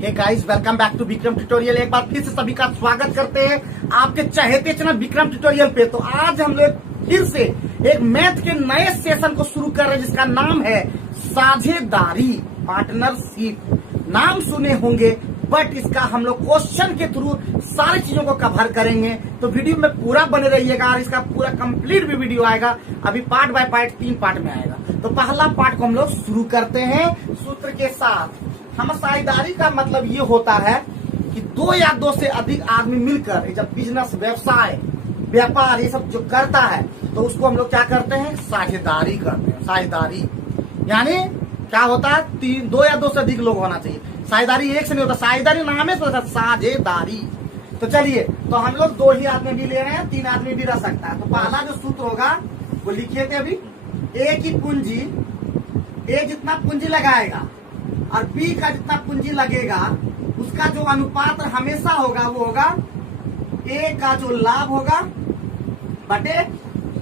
Hey guys, welcome back to Vikram tutorial. एक बार फिर से सभी का स्वागत करते हैं आपके चहेते चैनल विक्रम ट्यूटोरियल पे। तो आज हम लोग फिर से एक मैथ के नए सेशन को शुरू कर रहे हैं जिसका नाम है साझेदारी, पार्टनरशिप। नाम सुने होंगे बट इसका हम लोग क्वेश्चन के थ्रू सारी चीजों को कवर करेंगे। तो वीडियो में पूरा बने रहिएगा और इसका पूरा कंप्लीट भी वीडियो आएगा। अभी पार्ट बाय पार्ट 3 पार्ट में आएगा। तो पहला पार्ट को हम लोग शुरू करते हैं सूत्र के साथ। हम साझेदारी का मतलब ये होता है कि दो या दो से अधिक आदमी मिलकर जब बिजनेस, व्यवसाय, व्यापार ये सब जो करता है तो उसको हम लोग क्या करते हैं, साझेदारी करते हैं। साझेदारी यानी क्या होता है, दो या दो से अधिक लोग होना चाहिए। साझेदारी एक से नहीं होता, साझेदारी नाम है तो साझेदारी। तो चलिए, तो हम लोग 2 ही आदमी भी ले रहे हैं, 3 आदमी भी रह सकता है। तो पहला जो सूत्र होगा वो लिखिए थे अभी। ए की पूंजी, ए जितना पूंजी लगाएगा और बी का जितना पूंजी लगेगा उसका जो अनुपात हमेशा होगा वो होगा ए का जो लाभ होगा बटे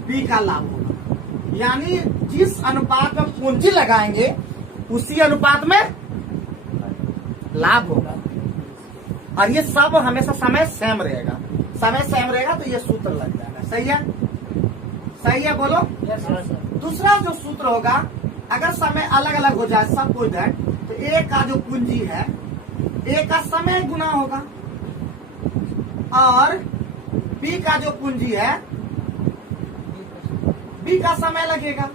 बी का लाभ होगा। यानी जिस अनुपात में पूंजी लगाएंगे उसी अनुपात में लाभ होगा। और ये सब हमेशा समय सेम रहेगा। समय सेम रहेगा तो ये सूत्र लग जाएगा। सही है, सही है, बोलो। दूसरा जो सूत्र होगा, अगर समय अलग अलग हो जाए सब कुछ है तो ए का जो पूंजी है, ए का समय गुना होगा और बी का जो पूंजी है बी का समय लगेगा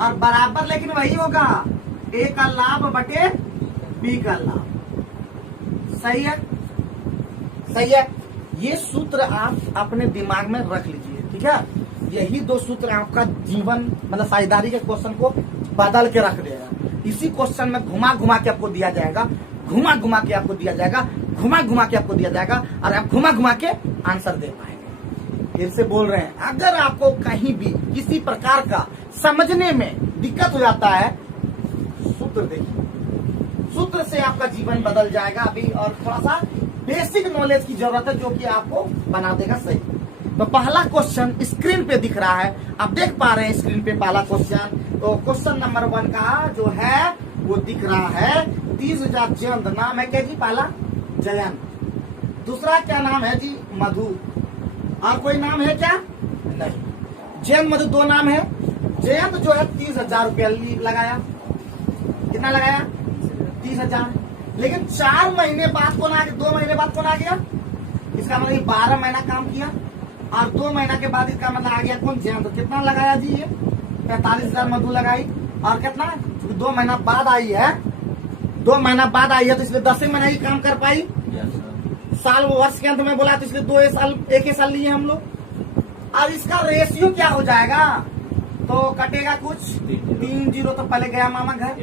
और बराबर लेकिन वही होगा, ए का लाभ बटे बी का लाभ। सही है, सही है। ये सूत्र आप अपने दिमाग में रख लीजिए, ठीक है। यही 2 सूत्र आपका जीवन मतलब साझेदारी के क्वेश्चन को बदल के रख देगा। इसी क्वेश्चन में घुमा घुमा के आपको दिया जाएगा, घुमा घुमा के आपको दिया जाएगा, घुमा घुमा के आपको दिया जाएगा और आप घुमा घुमा के आंसर दे पाएंगे। फिर से बोल रहे हैं, अगर आपको कहीं भी किसी प्रकार का समझने में दिक्कत हो जाता है, सूत्र देखिए, सूत्र से आपका जीवन बदल जाएगा। अभी और थोड़ा सा बेसिक नॉलेज की जरूरत है जो कि आपको बना देगा सही। तो पहला क्वेश्चन स्क्रीन पे दिख रहा है, आप देख पा रहे हैं स्क्रीन पे पहला क्वेश्चन। तो क्वेश्चन नंबर 1 का जो है वो दिख रहा है 30,000 जयंत। नाम है क्या जी? पहला जयंत, दूसरा क्या नाम है जी? मधु। और कोई नाम है क्या? नहीं। जयंत मधु 2 नाम है। जयंत जो है 30,000 रुपया लगाया। कितना लगाया? 30,000। लेकिन 4 महीने बाद कौन आ गया? 2 महीने बाद कौन आ गया? इसका मतलब 12 महीना काम किया और 2 महीना के बाद इसका मतलब आ गया कौन? जयंत। कितना लगाया जी? ये 45,000 मधु लगाई। और कितना? 2 महीना बाद आई है, 2 महीना बाद आई है तो इसलिए 10 महीना ही काम कर पाई। साल वो वर्ष के अंत में बोला तो इसलिए 2 साल, 1 साल लिए हम लोग। और इसका रेशियो क्या हो जाएगा? तो कटेगा कुछ 3 0 तो पहले गया मामा घर,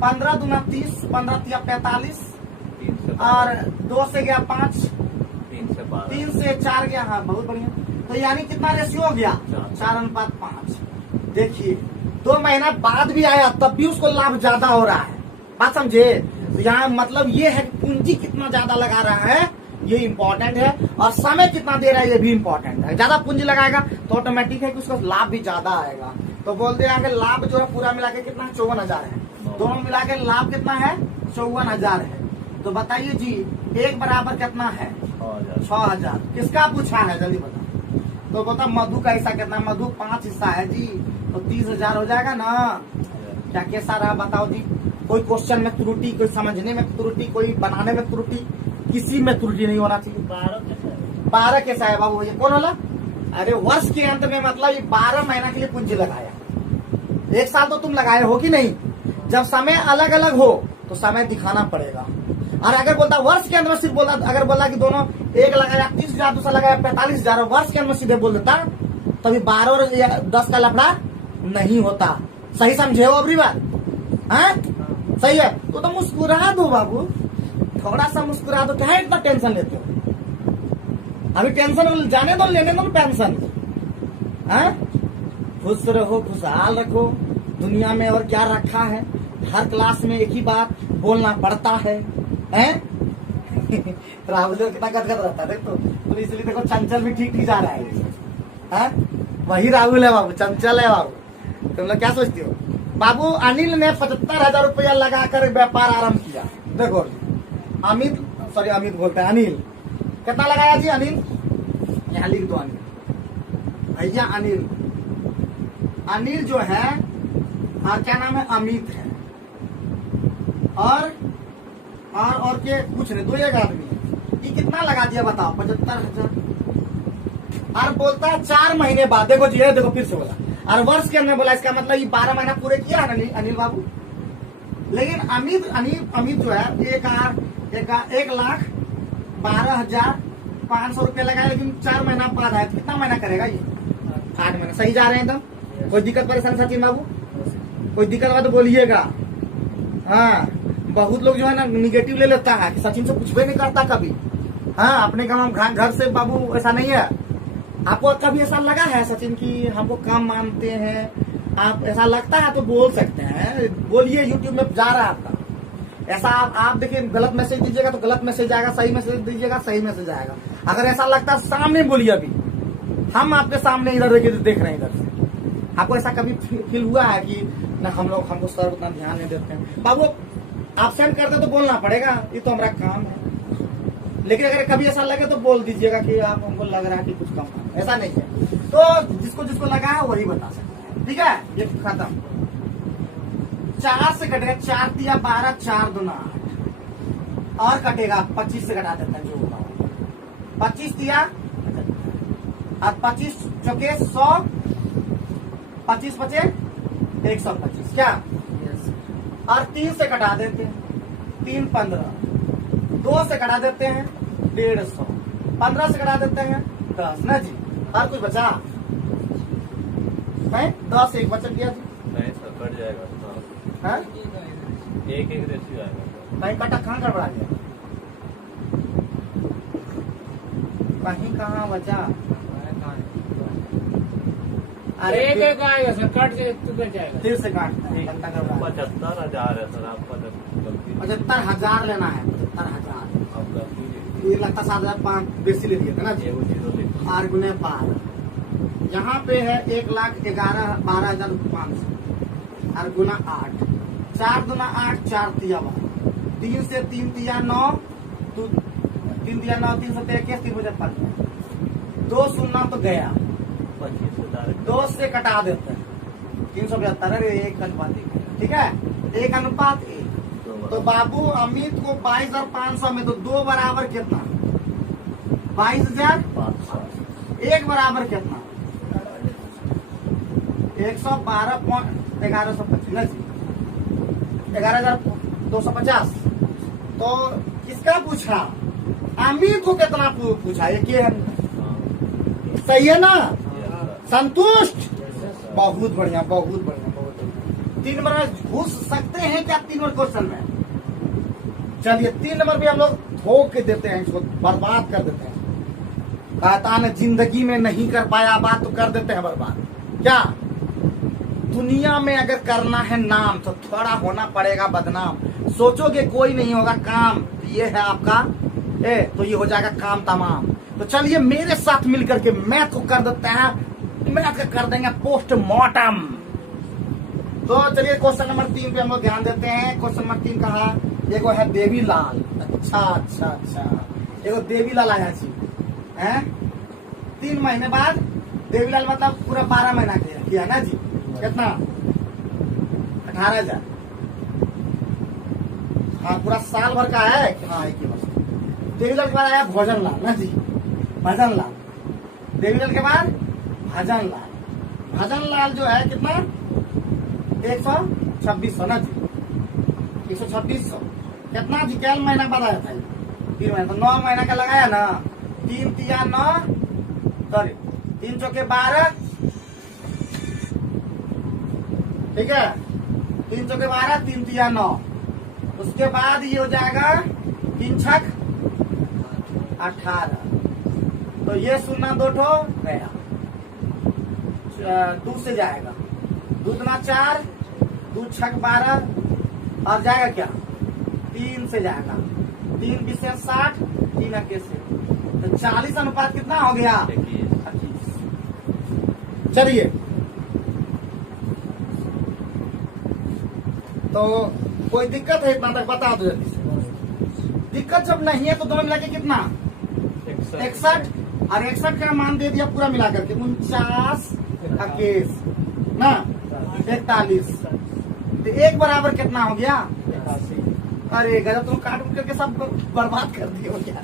15 दूना 30, 15 तिया 45 और 2 से गया 5, 3 से 4 गया। हाँ, बहुत बढ़िया। तो यानी कितना रेशियो हो गया? 4:5। देखिए 2 महीना बाद भी आया तब भी उसको लाभ ज्यादा हो रहा है। बात समझे? तो यहाँ मतलब ये है कि पूंजी कितना ज्यादा लगा रहा है ये इम्पोर्टेंट है और समय कितना दे रहा है ये भी इम्पोर्टेंट है। ज्यादा पूंजी लगाएगा तो ऑटोमेटिक है कि उसका लाभ भी ज्यादा आएगा। तो बोल दे आगे लाभ जो है पूरा मिला के कितना? 54,000 है। दोनों मिला के लाभ कितना है? 54,000 है। तो बताइए जी, 1 बराबर कितना है? 6,000। किसका पूछा है जल्दी बता। तो बता मधु का हिस्सा कितना? मधु 5 हिस्सा है जी, तो 30,000 हो जाएगा ना। क्या कैसा रहा बताओ जी? कोई क्वेश्चन में त्रुटि, कोई समझने में त्रुटि, कोई बनाने में त्रुटि, किसी में त्रुटि नहीं होना चाहिए। 12 कैसा है बाबू? ये कौन होला? अरे वर्ष के अंत में मतलब ये 12 महीना के लिए पूंजी लगाया। 1 साल तो तुम लगाए हो कि नहीं? जब समय अलग अलग हो तो समय दिखाना पड़ेगा। और अगर बोलता वर्ष के अंत में सिर्फ बोला, अगर बोला कि दोनों एक लगाया 30,000, दूसरा लगाया 45,000, वर्ष के अंत में सीधे बोल देता तभी 12 और 10 का लफड़ा नहीं होता। सही समझे हो अबरी बात? हाँ, सही है। तो मुस्कुरा दो बाबू, थोड़ा सा मुस्कुरा दो। क्या इतना टेंशन लेते हो? अभी टेंशन जाने दो, लेने दो पेंशन। खुश रहो, खुशहाल रखो। दुनिया में और क्या रखा है? हर क्लास में एक ही बात बोलना पड़ता है। राहुल कितना गदगद रहता है देखो। तो इसलिए देखो चंचल भी ठीक जा रहा है। वही राहुल है बाबू, चंचल है बाबू। तुम लोग क्या सोचते हो? बाबू अनिल ने 75,000 रुपया लगाकर व्यापार आरंभ किया। देखो अमित, सॉरी अमित बोलते हैं, अनिल कितना लगाया जी? अनिल यहाँ लिख दो, अनिल भैया अनिल। अनिल जो है क्या नाम है? अमित है। और के कुछ नहीं, 2 एक आदमी है। ये कितना लगा दिया बताओ? 75,000। और बोलता है 4 महीने बाद, देखो जी, देखो फिर से बोला, और वर्ष के अंदर बोला, इसका मतलब ये 12 महीना पूरे किया है अनिल बाबू। लेकिन अमित जो है 1,12,500 रुपया लगाया, लेकिन 4 महीना बाद आया, तो कितना महीना करेगा ये? 8 महीना। सही जा रहे हैं एकदम? कोई दिक्कत परेशानी सचिन बाबू? कोई दिक्कत हो तो बोलिएगा। हाँ, बहुत लोग जो है ना निगेटिव ले लेता है कि सचिन से कुछ भी नहीं करता कभी। हाँ, अपने काम घर से बाबू ऐसा नहीं है। आपको कभी ऐसा लगा है सचिन की हमको काम मानते हैं? आप ऐसा लगता है तो बोल सकते हैं, बोलिए, यूट्यूब में जा रहा है आपका। ऐसा आप देखिए, गलत मैसेज दीजिएगा तो गलत मैसेज आएगा, सही मैसेज दीजिएगा सही मैसेज आएगा। अगर ऐसा लगता है सामने बोलिए, अभी हम आपके सामने इधर देख रहे हैं इधर से। आपको ऐसा कभी फील हुआ है कि ना हमको सर उतना ध्यान नहीं देते हैं? बाबू आप सेंड करते तो बोलना पड़ेगा, ये तो हमारा काम है। लेकिन अगर कभी ऐसा लगे तो बोल दीजिएगा कि आप हमको लग रहा है कि कुछ कम, ऐसा नहीं है। तो जिसको लगा है वही बता सकते हैं, ठीक है? ये खत्म। 4 से कटेगा, 4 तिया 12, 4 दूना 8, और कटेगा 25 से कटा देता है जो होगा। 25 तिया और 25 चौके 100, 25 बचे 125, क्या? और 3 से कटा देते हैं, 3 15, 2 से कटा देते हैं 150, 15 से कटा देते हैं 10 ना जी। और कुछ बचा है? 10 एक बचत दिया जी, नहीं सर कट जाएगा। हाँ? एक रेशियो आएगा। कहीं कटा कहाँ गड़बड़ा गया? कहीं कहाँ बचा? अरे एक आएगा सर, कट जाएगा। फिर से काटना है, लगता गड़बड़ा। 75,000 है सर, आपका 75,000 लेना है, 75,000। आपका ये लगता 7,500 बेसी ले दिया था ना जी। 8 गुने 12, यहाँ पे है 1,11,12,500 और गुना 8, 4 दूना 8, 4 तिया 12, 3 से 3 तिया 9, 3 तिया 9, 3 से 21, 3 बजे 15, 2 शून्य तो गया, 2 से कटा देते हैं 375। अरे एक अनुपात, ठीक है, 1 अनुपात 1। तो बाबू अमित को 22,500 में तो 2 बराबर कितना? 22,000। 1 बराबर कितना? 112.1125 ना जी, 11,250। तो किसका पूछा? अमित को कितना पूछा? ये है, सही है ना? संतुष्ट? बहुत बढ़िया, बहुत बढ़िया, बहुत बढ़िया। 3 नंबर में घुस सकते हैं क्या? 3 नंबर क्वेश्चन में चलिए 3 नंबर भी हम लोग ठोक के देते हैं, इसको बर्बाद कर देते हैं। कहता है जिंदगी में नहीं कर पाया बात तो कर देते हैं बर्बाद। क्या दुनिया में अगर करना है नाम तो थोड़ा होना पड़ेगा बदनाम। सोचोगे कोई नहीं होगा काम, ये है आपका तो ये हो जाएगा काम तमाम। तो चलिए मेरे साथ मिलकर के मैथ को कर देते हैं, मैथ का कर देंगे पोस्टमार्टम। तो चलिए क्वेश्चन नंबर 3 पे हम लोग ध्यान देते हैं। क्वेश्चन नंबर 3 कहा? देखो है देवीलाल। अच्छा, देखो देवीलाल आया जी है 3 महीने बाद। देवीलाल मतलब पूरा 12 महीना किया ना जी। कितना? 18,000। हाँ, पूरा साल भर का है। हाँ, एक ही वर्ष। देवीलाल के बाद आया भोजन लाल ना जी, भजन लाल। देवीलाल के बाद भजन लाल। भजन लाल जो है कितना? 126 ना जी, 126। कितना जी? क्या महीना बाद आया था? 3 महीना। तो 9 महीना का लगाया ना। 3 तिया 9, सॉरी 3 चौके 12, ठीक है, 3 चौके 12, 3 तिया 9। उसके बाद ये हो जाएगा 3 छक 18। तो ये शून्य 2 ठो गया, 2 से जाएगा, 2 दूना 4, 2 छक 12, और जाएगा क्या? 3 से जाएगा, 3 20 से 60, 3 21 से। तो 40 अनुपात कितना हो गया? 25। चलिए, तो कोई दिक्कत है इतना तक बता दो जल्दी से। दिक्कत जब नहीं है तो दोनों मिला के कितना 61 और 61 का मान दे दिया पूरा मिला करके 49 21 ना 41 तो एक बराबर कितना हो गया। अरे गजब तुम काट उठ करके सब बर्बाद कर दिए हो क्या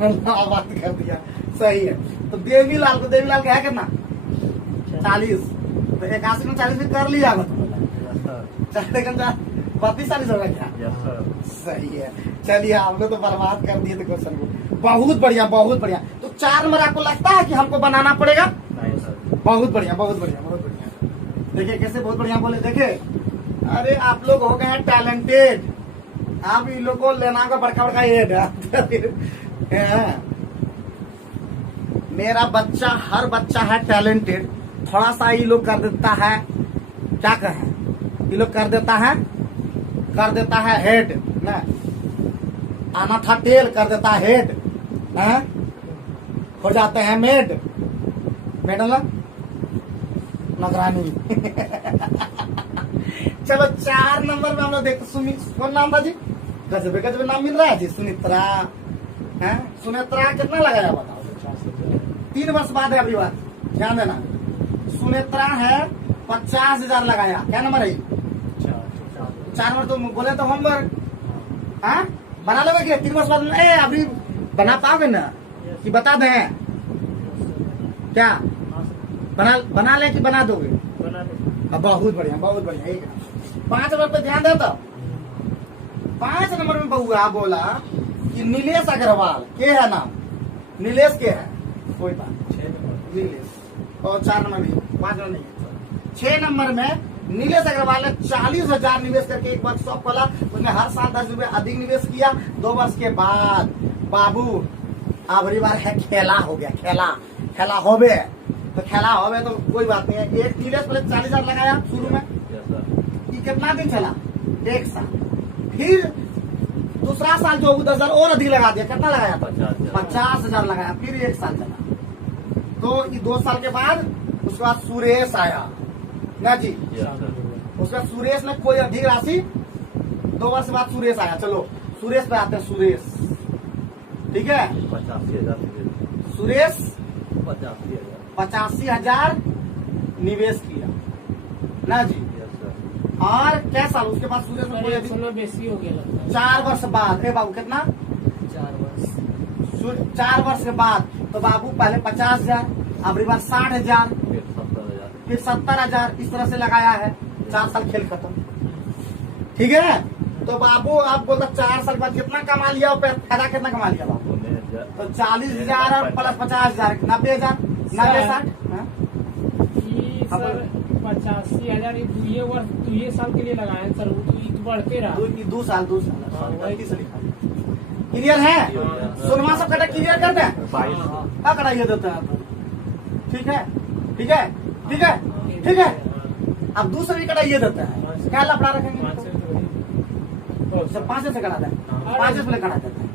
बर्बाद कर दिया। सही है तो देवीलाल का है कितना 40 तो 81 में 40 भी कर लिया चलते 32 40 होगा क्या। सही है चलिए आपने तो बर्बाद कर दिए थे क्वेश्चन को। बहुत बढ़िया बहुत बढ़िया। तो 4 नंबर आपको लगता है कि हमको बनाना पड़ेगा। बहुत बढ़िया बहुत बढ़िया बहुत बढ़िया। देखिए कैसे बहुत बढ़िया बोले। देखिए अरे आप लोग हो गए हैं टैलेंटेड। आप इन लोग को लेना का बड़का बड़का हेड है। मेरा बच्चा हर बच्चा है टैलेंटेड। थोड़ा सा ये लोग कर देता है क्या कहें ये लोग कर देता है हेड ना आना था टेल कर देता है हेड है? हो जाते हैं मेड नगरानी चलो 4 नंबर में हम लोग देखते कौन नाम था जी गजबे गजबे नाम मिल रहा है जी सुनित्रा है। सुनेत्रा कितना लगाया बताओ 3 वर्ष बाद है अभी बात ध्यान देना। सुनेत्रा है 50,000 लगाया। क्या नंबर है 4 नंबर तो बोले तो होमवर्क हाँ बना लोगे क्या 3 वर्ष बाद अभी बना पाओगे ना कि बता दें क्या बना ले कि बना दोगे। बहुत बढ़िया बहुत बढ़िया। एक 5 नंबर पे ध्यान दे तो 5 नंबर में बहुआ बोला कि नीलेश अग्रवाल के है नाम नीलेश के है कोई बात नीलेश और 4 नंबर नहीं 5 नंबर नहीं 6 नंबर में नीलेश अग्रवाल ने 40,000 निवेश करके एक वर्कशॉप खोला। उसने हर साल 10 रुपए अधिक निवेश किया। 2 वर्ष के बाद बाबू आखिरी बार है खेला हो गया खेला होवे तो कोई बात नहीं है। एक नीलेश पहले 40,000 लगाया शुरू में ये कितना दिन चला 1 साल। फिर दूसरा साल जो 10,000 और अधिक लगा दिया कितना लगाया 50,000 लगाया। फिर 1 साल चला तो 2 साल के बाद उसके बाद सुरेश आया ना जी। उसके बाद सुरेश ने कोई अधिक राशि 2 वर्ष बाद सुरेश आया। चलो सुरेश पे आते हैं। सुरेश ठीक है 85,000 सुरेश 85,000 निवेश किया ना जी। और क्या साल उसके बाद सूर्य में कोई अधिक बेसी हो गया 4 वर्ष बाद बाबू कितना 4 वर्ष के बाद तो बाबू पहले 50,000 अब बार 60,000 फिर 70,000 इस तरह से लगाया है। 4 साल खेल खत्म ठीक है। तो बाबू आप बोलते 4 साल बाद कितना कमा लिया और फायदा कितना कमा लिया बाबू तो 40,000 और प्लस 50,000 90,000 90 60 85,000 ये वर्ष 2 साल के लिए लगाए सर वो तो बढ़ते रहा 2 साल क्लियर है। सुनमा सब कटा क्लियर करते हैं क्या कटा ये देते हैं ठीक है ठीक है ठीक है ठीक है। अब दूसरे भी कटा ये देते हैं क्या लफड़ा रखेंगे 5 से कटा दें 5 से कटा देते हैं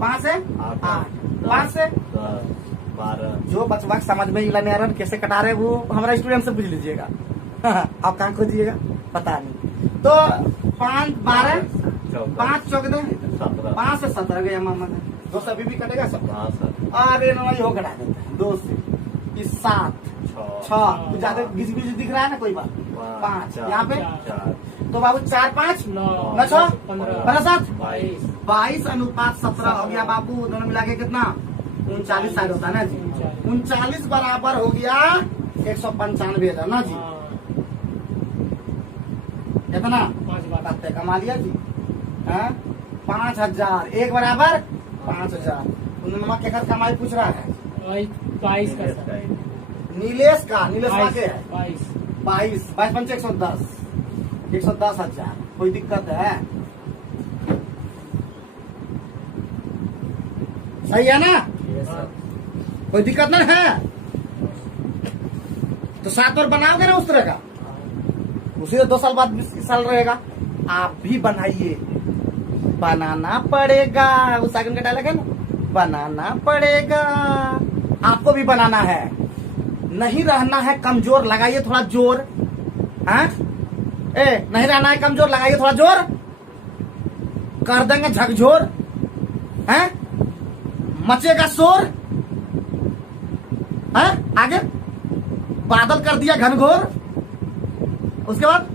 5 से 8 5 से 12 जो बचवा समझ में इला नहीं आ रहा कैसे कटा रहे वो हमारा स्टूडेंट से पूछ लीजिएगा आप कहाँ खोजिएगा पता नहीं। तो 5 12 5 14 5 से 17 गया मामा ने 2 से भी कटेगा सब। अरे ना हो कटा देता है 2 से 7 6 ज्यादा बीच दिख रहा है ना कोई बात 5 यहाँ पे तो बाबू 4 5 9 6 15 7 22 अनुपात 17 हो गया बाबू। दोनों मिला के कितना 39 साइड होता है ना जी। 39 बराबर हो गया 195 ना जी। कितना 5 कमा लिया जी 5,000 एक बराबर 5,000। उन्होंने क्या कर कमाई पूछ रहा है 22 का नीलेश का के 22 5 110,000 कोई दिक्कत है सही है ना कोई दिक्कत नहीं है। तो 7 और बनाओगे ना उस तरह का उसी 2 साल बाद 20 साल रहेगा। आप भी बनाइए बनाना पड़ेगा उस आगे का डायलॉग है ना बनाना पड़ेगा आपको भी बनाना है। नहीं रहना है कमजोर लगाइए थोड़ा जोर नहीं रहना है कमजोर लगाइए थोड़ा जोर कर देंगे झकझोर, हैं? मचेगा शोर, हैं? आगे बादल कर दिया घनघोर। उसके बाद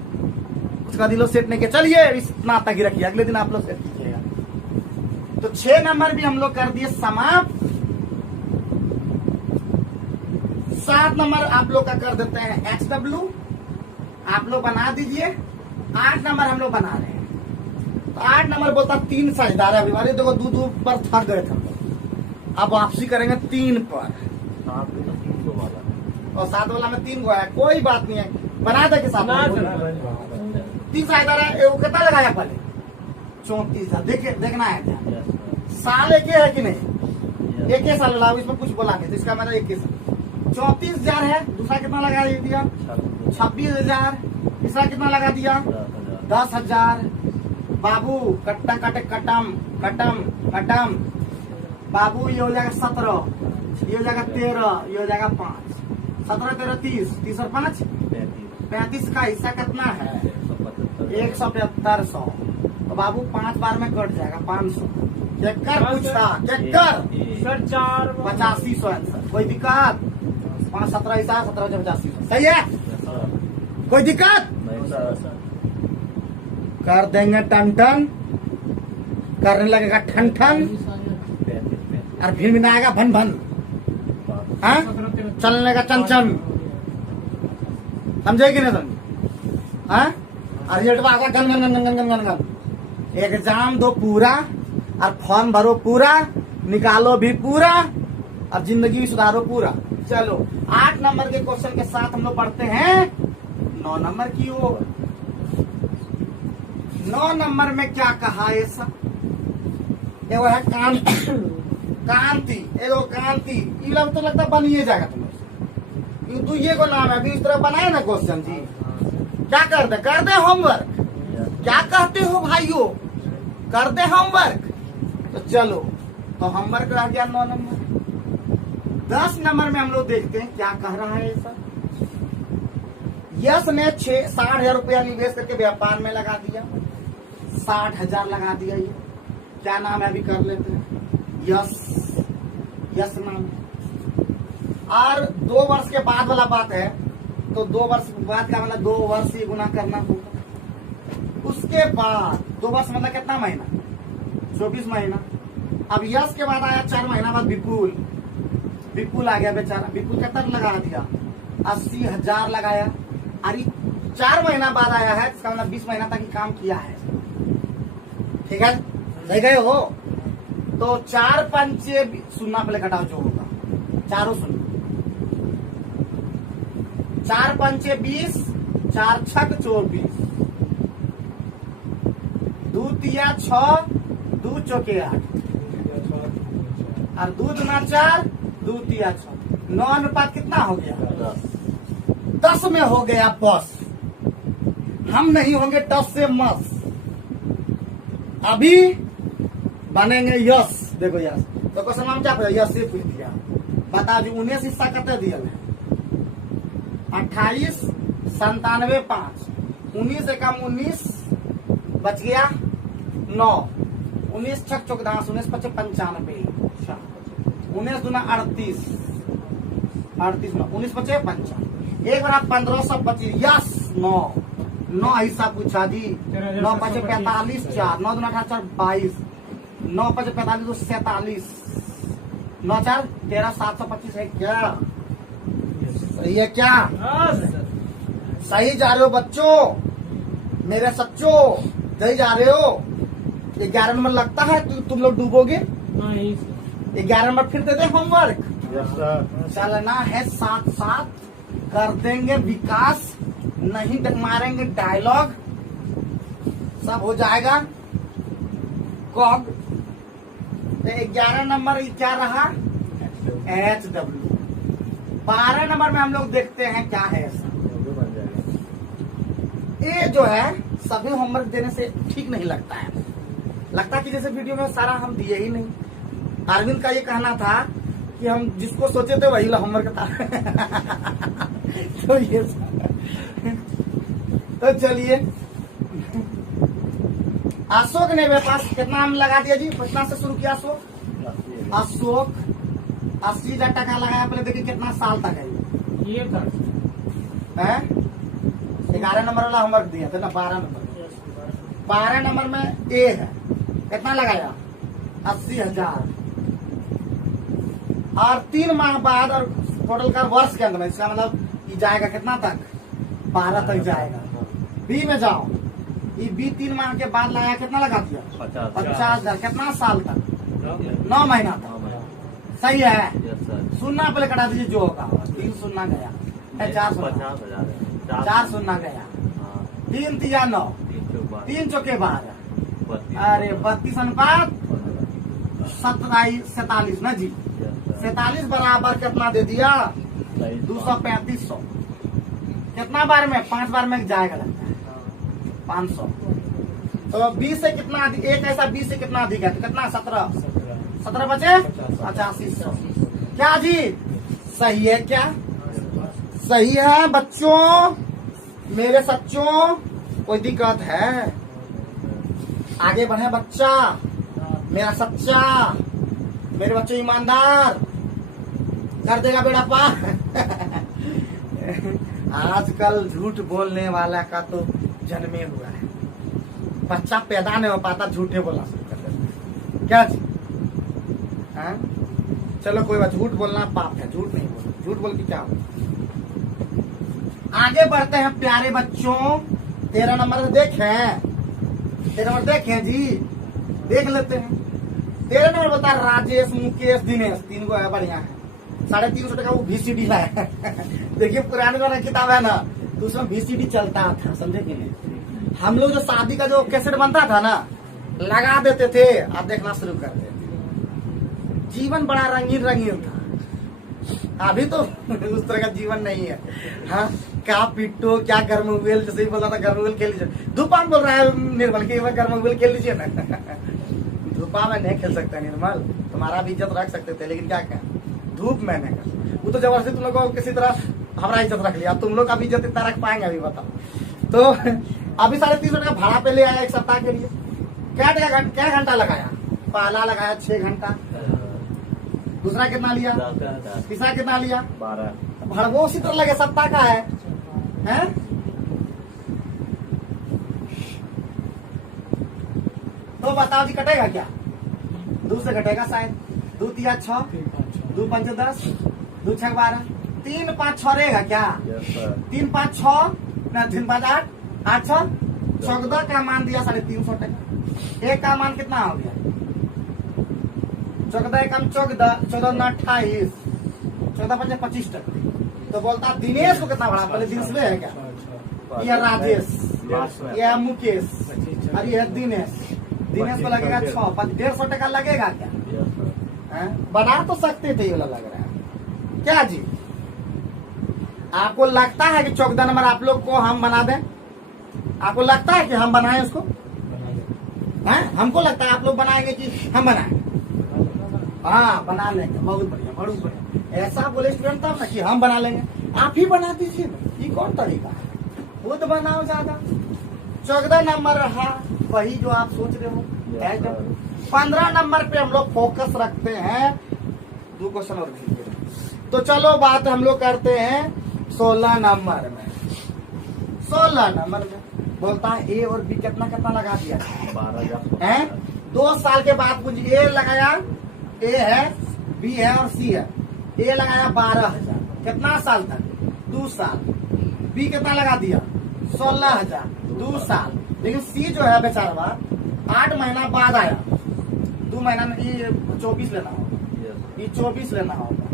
उसका दिलो सेट नहीं किया। चलिए इतना तक ही रखिए, अगले दिन आप लोग सेट कीजिएगा। तो 6 नंबर भी हम लोग कर दिए समाप्त। 7 नंबर आप लोग का कर देते हैं HW, आप लोग बना दीजिए। 8 नंबर हम लोग बना रहे हैं। तो 8 नंबर बोलता 3 साझेदार है। अभी देखो 2 पर थक गए थे हम लोग, अब वापसी करेंगे 3 पर। 7 में तो 3 गो वाला। और 7 वाला में 3 गो है, कोई बात नहीं है, बना दे के साथ ना, में। सर। 3 साझेदार है, वो कितना लगाया पहले? 34। देखिए देखना है क्या यस सर। साल एक ही है कि नहीं? एक ही साल लगाओ, इसमें कुछ बोला नहीं तो इसका मतलब एक ही साल। 34,000 है। दूसरा कितना लगा दिया? 26,000। तीसरा कितना लगा दिया? 10,000। बाबू कट्टा कटे कटम कटम कटम। बाबू ये हो जाएगा 17, ये हो जाएगा 13, ये हो जाएगा 5। 17, 13, 30, 30 और 5 35 का हिस्सा कितना है? 175। तो बाबू 5 बार में कट जाएगा 500। चेकर पूछा चेकर सर 4 8500 आंसर। कोई दिक्कत? 5 17 हिस्सा 17 8500 सही है। कोई दिक्कत? नहीं सर। कर देंगे टन टन, करने लगेगा ठन ठन, 35 और फिर में आएगा भन भन, हाँ? चलने लगा चन चन। समझे कि नहीं समझे? हाँ? और रिजल्ट में आएगा gun gun gun gun gun gun gun. Exam दो पूरा और फॉर्म भरो पूरा, निकालो भी पूरा और जिंदगी भी सुधारो पूरा। चलो 8 नंबर के क्वेश्चन के साथ हम लोग पढ़ते हैं 9 नंबर की ओर। 9 नंबर में क्या कहा ये सब? ये वो है कांति, कांति, एगो कांति। ये लोग तो लगता बन ही जाएगा तुम्हें। ये तो ये को नाम है, अभी इस तरह बनाए ना क्वेश्चन जी। क्या कर दे होमवर्क। क्या कहते हो भाइयों? कर दे होमवर्क। तो चलो, तो होमवर्क रह गया 9 नंबर। 10 नंबर में हम लोग देखते हैं क्या कह रहा है ऐसा। यश ने 60,000 रुपया निवेश करके व्यापार में लगा दिया। 60,000 लगा दिया। ये क्या नाम है अभी कर लेते हैं। यश, यश नाम है। और 2 वर्ष के बाद वाला बात है, तो 2 वर्ष बाद का मतलब 2 वर्ष ही गुना करना होगा। उसके बाद 2 वर्ष मतलब कितना महीना? 24 महीना। अब यश के बाद आया 4 महीना बाद विपुल। विपुल आ गया बेचारा। विपुल कितना लगा दिया? 80,000 लगाया। अरे 4 महीना बाद आया है, इसका मतलब 20 महीना तक ही काम किया है। ठीक है, सही गए हो? तो 4 पंचे सुनना पहले घटाओ जो होगा, चारों सुनो। 4 पंचे 20, 4 छक 24, 2 तिया 6, 2 चौके 8, और 2 दुना 4, 2 तिया 6। 9 अनुपात कितना हो गया? 10 में हो गया बस। हम नहीं होंगे 10 से मस। अभी बनेंगे यश। देखो यश तो क्वेश्चन हम क्या पूछा? यश से पूछ दिया। बता जी 19 हिस्सा कितने दिया है? 28, 97, 5। 19 से कम 19 बच गया 9। 19 छक चौक 10, 19 पचे 95, 19 दुना 38, 38 9, 19 पचे 55, 1 बराबर 1525। यस 9 हिस्सा पूछा जी। 9 पचे 45, 4, 9 दुना 18, 22, 9 पचे 45, 47, 9 4 13, 725 है क्या? सही है क्या? सही जा रहे हो बच्चों, मेरे सच्चो? सही जा रहे हो? 11 नंबर लगता है तुम लोग डूबोगे। 11 नंबर फिर दे दे होमवर्क। Yes sir. चलना है साथ साथ, कर देंगे विकास, नहीं मारेंगे डायलॉग, सब हो जाएगा। कॉग तो 11 नंबर क्या रहा? HW। 12 नंबर में हम लोग देखते हैं क्या है ऐसा। बन जाएगा। ये जो है सभी होमवर्क देने से ठीक नहीं लगता है। लगता कि जैसे वीडियो में सारा हम दिए ही नहीं। अरविंद का ये कहना था कि हम जिसको सोचे थे वही होमवर्क था। तो ये तो चलिए अशोक ने मेरे पास कितना हम लगा दिया जी, कितना से शुरू किया अशोक? 80,000 टका लगाया। पहले देखिए कितना साल तक है ये कर 11 नंबर वाला होमवर्क दिया था ना, 12 नंबर 12 नंबर में ए है, कितना लगाया? 80,000। और 3 माह बाद और टोटल का वर्ष के अंदर में, इसका मतलब ये जाएगा कितना तक? 12 तक जाएगा। बी में जाओ, ये बी 3 माह के बाद लगाया, कितना लगा दिया? 50,000। कितना साल तक? 9 महीना तक। सही है। सुनना पहले कटा दीजिए जो होगा। 3 सुनना गया, 4 सुनना, 4 सुनना गया, 3 तिया 9, 3 चौके 12, अरे 32 अनुपात 47 ना जी। 47 बराबर कितना दे दिया? 235। कितना बार में? 5 बार में जाएगा लगता है 500। तो 20 से कितना एक ऐसा 20 से कितना अधिक है? तो कितना? 17 बचे 85। क्या जी सही है? क्या सही है बच्चों मेरे सच्चों? कोई दिक्कत है? आगे बढ़े बच्चा मेरा सच्चा, मेरे बच्चे ईमानदार, कर देगा बेड़ा पार। आजकल झूठ बोलने वाला का तो जन्मे हुआ है। बच्चा पैदा नहीं हो पाता, झूठे बोलना शुरू कर देता। क्या जी? हाँ? चलो कोई बात, झूठ बोलना पाप है, झूठ नहीं बोलना। झूठ बोल के क्या हो? आगे बढ़ते हैं प्यारे बच्चों। 13 नंबर देखें, 13 नंबर देखें जी, देख लेते हैं। 13 नंबर बता राजेश, मुकेश, दिनेश, 3 को है, बढ़िया है। 350 टका वो VCD है। देखिए पुराने वाला किताब है ना, तो उसमें VCD चलता था, समझे कि नहीं? हम लोग जो शादी का जो कैसेट बनता था ना, लगा देते थे और देखना शुरू कर देते। जीवन बड़ा रंगीन रंगीन था। अभी तो उस तरह का जीवन नहीं है। हाँ, क्या पिट्टो, क्या गर्मवेल, जैसे ही बोला था गर्मवेल खेल लीजिए। धूपान बोल रहा है निर्मल की गर्मवेल खेल लीजिए ना। धूपा में नहीं खेल सकता निर्मल, तुम्हारा भी इज्जत रख सकते थे, लेकिन क्या कहें, धूप में नहीं कर। वो तो जबरदस्ती तुम लोग को किसी तरह हमारा इज्जत रख लिया, तुम लोग का भी इज्जत इतना रख पाएंगे अभी बताओ? तो अभी 350 टका भाड़ा पे ले आया 1 सप्ताह के लिए। क्या घंटा लगाया? पहला लगाया 6 घंटा, दूसरा कितना लिया? तीसरा कितना लिया? 12। भड़वो उसी तरह लगे, सप्ताह का है? तो बताओ जी कटेगा क्या? 2 से घटेगा शायद। 2 तिया 6, 2 पंच 10, 2 6 12, 3 5 6 रहेगा क्या? 3 5 6 ना, 3 5 8, 8 6 14 का मान दिया 350 टका। एक का मान कितना हो गया? 14 एकम 14, 14 ना 28, 14 5 25 टका। तो बोलता दिनेश को कितना भाड़ा? पहले दिनेश में है क्या? यह राजेश, यह मुकेश और यह दिनेश। दिनेश को लगेगा 6, 150 टका लगेगा क्या? बना तो सकते थे, ये लग रहा है क्या जी? आपको लगता है कि 14 नंबर आप लोग को हम बना दें? आपको लगता है कि हम बनाएं उसको? हमको लगता है आप लोग बनाएंगे कि हम बनाएं? हाँ, बना लेंगे। बहुत बढ़िया, बहुत बढ़िया। ऐसा बोले स्टूडेंट तब ना कि हम बना लेंगे। आप ही बना दीजिए, ये कौन तरीका है? खुद बनाओ ज्यादा। 14 नंबर रहा वही जो आप सोच रहे हो। 15 नंबर पे हम लोग फोकस रखते हैं। 2 क्वेश्चन और कीजिए। तो चलो बात हम लोग करते हैं 16 नंबर में। 16 नंबर में बोलता है ए और बी कितना कितना लगा दिया? 12,000। 2 साल के बाद कुछ ए लगाया, ए है, बी है और सी है। ए लगाया 12,000, कितना साल तक? 2 साल। बी कितना लगा दिया? 16,000, 2 साल। लेकिन सी जो है बेचारा 8 महीना बाद आया। 2 महीना में ये 24 लेना होगा, ये 24 लेना होगा।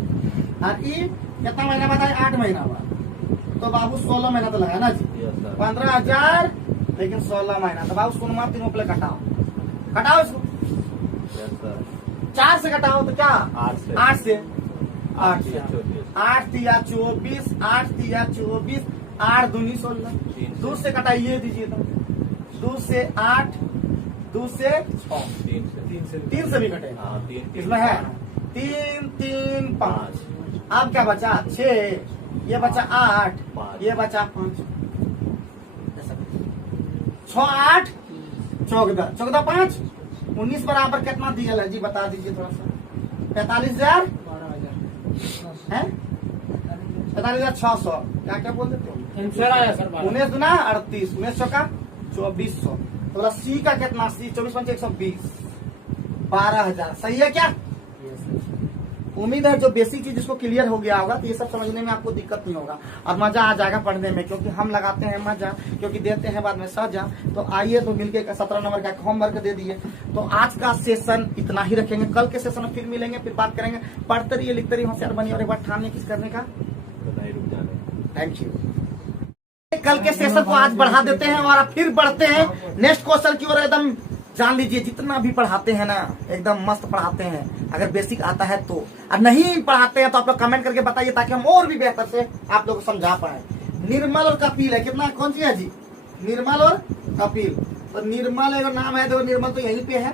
और ये कितना महीना बाद आया? 8 महीना बाद। तो बाबू 16 महीना तो लगा ना जी। 15,000 लेकिन 16 महीना। तो बाबू सुन मत, तीनों प्ले कटाओ इसको। 4 से घटाओ तो क्या? 8 से 8 तिया 24, 8 तिया 24, 8 दूनी 16। 2 से घटाइए दीजिए तो 2 से 8, 2 से 6, 3 से भी घटेगा। इसमें है 3 3 5। अब क्या बचा? 6, ये बचा 8, ये बचा 5। 6 8 14 14 5 19 बराबर कितना दिया है जी, बता दीजिए थोड़ा सा। 45,000 12,000 है, 45,600। क्या क्या बोल देते हो? आंसर आया सर 12। 19 दुना 38, 19 चौका 2400। तो सी का कितना? सी 24 5 120, 12,000। सही है क्या? उम्मीद है जो बेसिक चीज इसको क्लियर हो गया होगा, तो ये सब समझने में आपको दिक्कत नहीं होगा और मजा आ जाएगा पढ़ने में, क्योंकि हम लगाते हैं मजा, क्योंकि देते हैं बाद में सजा। तो आइए तो मिलके 17 नंबर का होमवर्क दे दिए। तो आज का सेशन इतना ही रखेंगे, कल के सेशन में फिर मिलेंगे, फिर बात करेंगे। पढ़ते रहिए, लिखते रहिए, होशियार बनिए और एक बार ठान किस करने का। Thank you. कल के सेशन को आज बढ़ा देते हैं और फिर बढ़ते हैं नेक्स्ट क्वेश्चन की ओर। एकदम जान लीजिए, जितना भी पढ़ाते हैं ना एकदम मस्त पढ़ाते हैं, अगर बेसिक आता है तो। और नहीं पढ़ाते हैं तो आप लोग कमेंट करके बताइए, ताकि हम और भी बेहतर से आप लोग को समझा पाए। निर्मल और कपिल है, कितना कौन सी है जी? निर्मल और कपिल। तो निर्मल एक नाम है, देखो निर्मल तो यहीं पे है,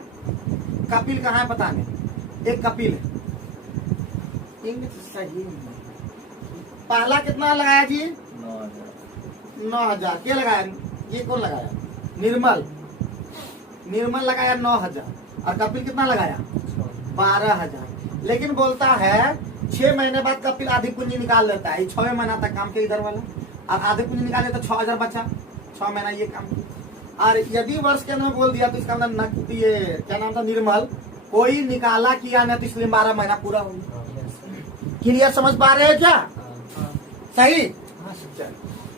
कपिल कहाँ है पता नहीं। एक कपिल है, इंग्लिश सही। पहला कितना लगाया जी? 9,000। क्या लगाया? ये कौन लगाया? निर्मल। निर्मल लगाया 9,000 और कपिल कितना लगाया? 12,000। लेकिन बोलता है 6 महीने बाद कपिल आधी पूंजी निकाल लेता है। 6 महीना तक काम किया इधर वाला, और आधी पूंजी निकाले तो 6,000 बचा। 6 महीना ये काम किया। और यदि वर्ष के अंदर बोल दिया तो इसका अंदर ये क्या नाम था? निर्मल। कोई निकाला किया नहीं तो इसलिए 12 महीना पूरा हो गया। क्लियर समझ पा रहे हैं क्या? सही।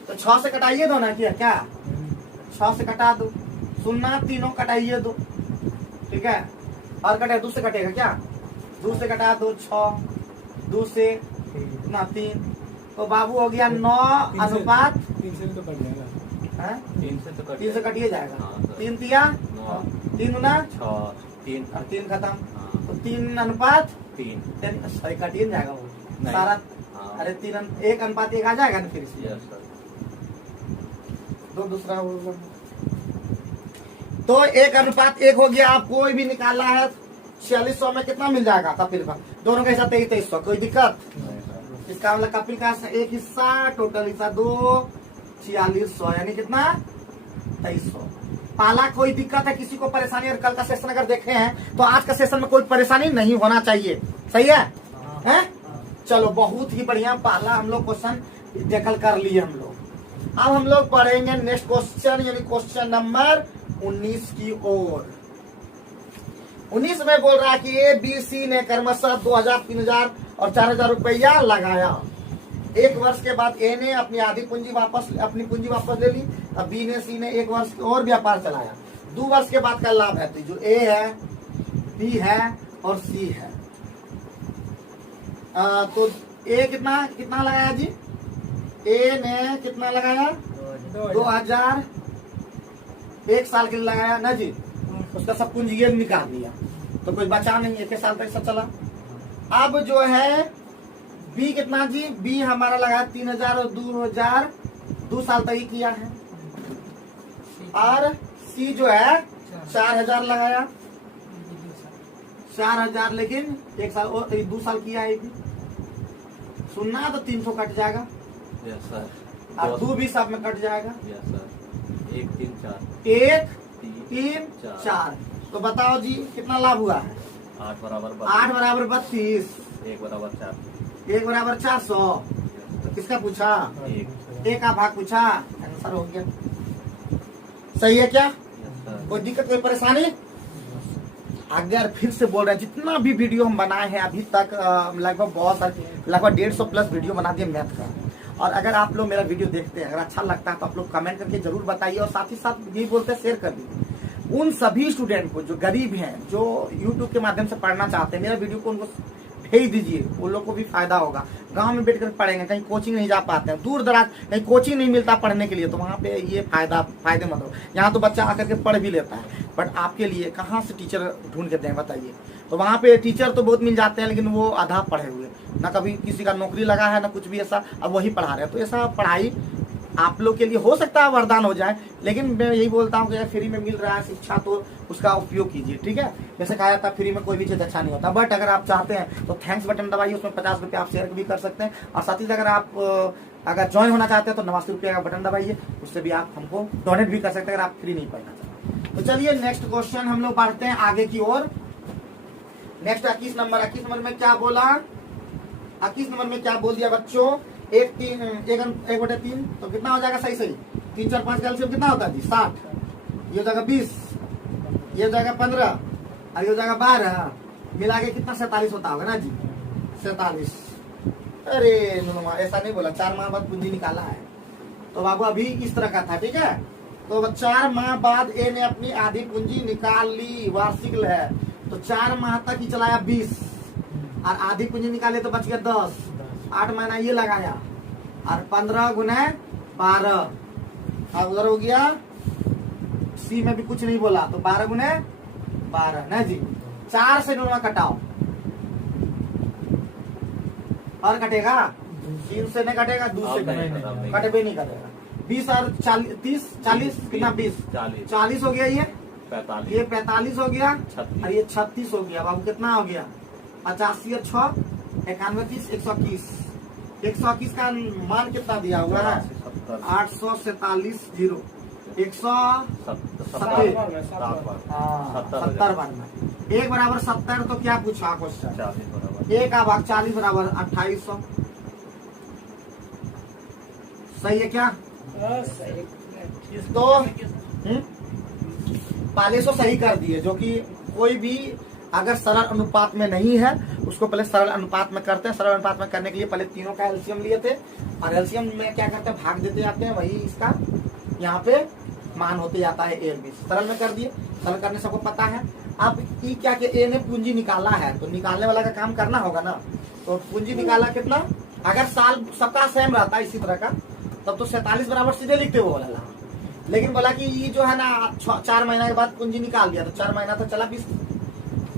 तो 6 से कटाइए दो ना, क्या 6 से कटा दो, सुनना तीनों कटाइए दो, ठीक है। और कटे 2 से कटेगा क्या? 2 से कटा दो 6, 2 से ना 3, तो बाबू हो गया 9 अनुपात 3 से तो कट जाएगा। है? 3 से कटिए जाएगा। हाँ, 3 दिया 3 गुना 3 और 3 खत्म। हाँ। तो 3 अनुपात 3 सॉरी कटिए जाएगा वो नहीं। सारा। हाँ। अरे 1 अनुपात 1 आ जाएगा ना फिर इसलिए। Yes sir. दो दूसरा वो। तो 1 अनुपात 1 हो गया। आप कोई भी निकालना है 4600 में कितना मिल जाएगा कपिल का? दोनों का हिस्सा 2300। कोई दिक्कत? इसका मतलब कपिल का एक हिस्सा, टोटल हिस्सा 2, 4600 यानी कितना? 2300। पाला कोई दिक्कत है, किसी को परेशानी? और कल का सेशन अगर देखे हैं तो आज का सेशन में कोई परेशानी नहीं होना चाहिए। सही है? हैं? चलो बहुत ही बढ़िया। पाला हम लोग क्वेश्चन देखल कर लिए हम लोग। अब हम लोग पढ़ेंगे नेक्स्ट क्वेश्चन, यानी क्वेश्चन नंबर 19 की ओर। 19 में बोल रहा है कि ए बी सी ने क्रमशः 2,000, 3,000 और 4,000 रुपया लगाया। 1 वर्ष के बाद ए ने अपनी पूंजी वापस ले ली। अब बी ने सी ने 1 वर्ष और व्यापार चलाया। 2 वर्ष के बाद का लाभ है, तो जो ए है, बी है और सी है। तो ए कितना लगाया जी? ए ने कितना लगाया? 2,000 1 साल के लिए लगाया ना जी। उसका सब पूंजी निकाल दिया तो कोई बचा नहीं, 1 साल तक सब चला। अब जो है बी कितना जी? बी हमारा लगाया 3,000 और 2,000, 2 साल तक ही किया है। और सी जो है 4,000 लगाया, 4,000 लेकिन 1 साल और 2 साल किया है। सुनना तो 300 कट जाएगा। Yes sir. और 2 भी सब में कट जाएगा। Yes sir. 1 3 4 1 3 4। तो बताओ जी कितना लाभ हुआ है? 8 बराबर 8 बराबर 32, 1 बराबर 4 1 बराबर 400। तो किसका पूछा? 1 का भाग पूछा, आंसर हो गया। सही है क्या? Yes sir. कोई दिक्कत कोई परेशानी? अगर फिर से बोल रहे हैं, जितना भी वीडियो हम बनाए हैं अभी तक लगभग बहुत सारे, लगभग 150 प्लस वीडियो बना दिए मैथ का। और अगर आप लोग मेरा वीडियो देखते हैं, अगर अच्छा लगता है तो आप लोग कमेंट करके जरूर बताइए, और साथ ही साथ ये बोलते हैं शेयर कर दीजिए। उन सभी स्टूडेंट को जो गरीब हैं, जो यूट्यूब के माध्यम से पढ़ना चाहते हैं, मेरा वीडियो को उनको भेज दीजिए, उन लोग को भी फायदा होगा। गांव में बैठ कर पढ़ेंगे, कहीं कोचिंग नहीं जा पाते हैं, दूर दराज कहीं कोचिंग नहीं मिलता पढ़ने के लिए, तो वहाँ पे ये फायदेमंद हो। यहाँ तो बच्चा आकर के पढ़ भी लेता है, बट आपके लिए कहाँ से टीचर ढूंढ के दें बताइए? तो वहाँ पे टीचर तो बहुत मिल जाते हैं, लेकिन वो आधा पढ़े हुए, ना कभी किसी का नौकरी लगा है ना कुछ भी ऐसा, अब वही पढ़ा रहे हैं। तो ऐसा पढ़ाई आप लोग के लिए हो सकता है वरदान हो जाए, लेकिन मैं यही बोलता हूँ कि अगर फ्री में मिल रहा है शिक्षा तो उसका उपयोग कीजिए, ठीक है। जैसे कहा जाता है फ्री में कोई भी चीज अच्छा नहीं होता, बट अगर आप चाहते हैं तो थैंक्स बटन दबाइए, उसमें 50 रुपये आप शेयर भी कर सकते हैं। और साथ ही अगर आप ज्वाइन होना चाहते हैं तो 89 रुपये का बटन दबाइए, उससे भी आप हमको डोनेट भी कर सकते हैं अगर आप फ्री नहीं पढ़ना चाहते। तो चलिए नेक्स्ट क्वेश्चन हम लोग बढ़ते हैं आगे की ओर। नेक्स्ट 21 नंबर में क्या बोला? 21 नंबर में क्या बोल दिया बच्चों? 1/3 तो कितना हो जाएगा? सही 3 4 5 का एलसीएम कितना होता है जी? 60। ये हो जाएगा 20, ये हो जाएगा 15 और ये हो जाएगा 12, मिला के कितना 47 होता होगा ना जी? 47। अरे नुमा ऐसा नहीं बोला, 4 माह बाद पूंजी निकाला है। तो बाबू अभी इस तरह का था, ठीक है। तो 4 माह बाद ए ने अपनी आधी पूंजी निकाल ली, वार्षिक है। तो 4 माह तक ही चलाया 20 और आधी पूंजी निकाले तो बच गया 10। 8 महीना ये लगाया और 15 गुने 12। अब उधर हो गया सी में भी कुछ नहीं बोला, तो 12 गुने 12 ना जी। 4 से नुमा कटाओ और कटेगा 3 से नहीं कटेगा, 2 से कटेगा, कटबे नहीं करेगा। 20 और 40 कितना? 20 40 हो गया, ये 45 हो गया और ये 36 हो गया। बाबू कितना हो गया? 85 और 6 91 30 121। 121 का मान कितना दिया हुआ है? 847 0 170 बार में 1 बराबर 70। तो क्या पूछा क्वेश्चन? 1 का भाग 40 बराबर 2800। सही है क्या? तो पहले सो सही कर दिए, जो कि कोई भी अगर सरल अनुपात में नहीं है उसको पहले सरल अनुपात में करते हैं। सरल अनुपात में करने के लिए पहले तीनों का एलसीएम लिए थे और एलसीएम में क्या करते हैं? भाग देते जाते हैं, वही इसका यहाँ पे मान होते जाता है ए और बी। सरल में कर दिए, सरल करने सबको पता है। अब ई क्या कि ए ने पूंजी निकाला है तो निकालने वाला का काम करना होगा ना। तो पूंजी निकाला कितना? अगर साल सबका सेम रहता है इसी तरह का तब तो 47 बराबर सीधे लिखते वो वाला। लेकिन बोला कि ये जो है ना 4 महीना के बाद पूंजी निकाल दिया तो 4 महीना तो चला 20,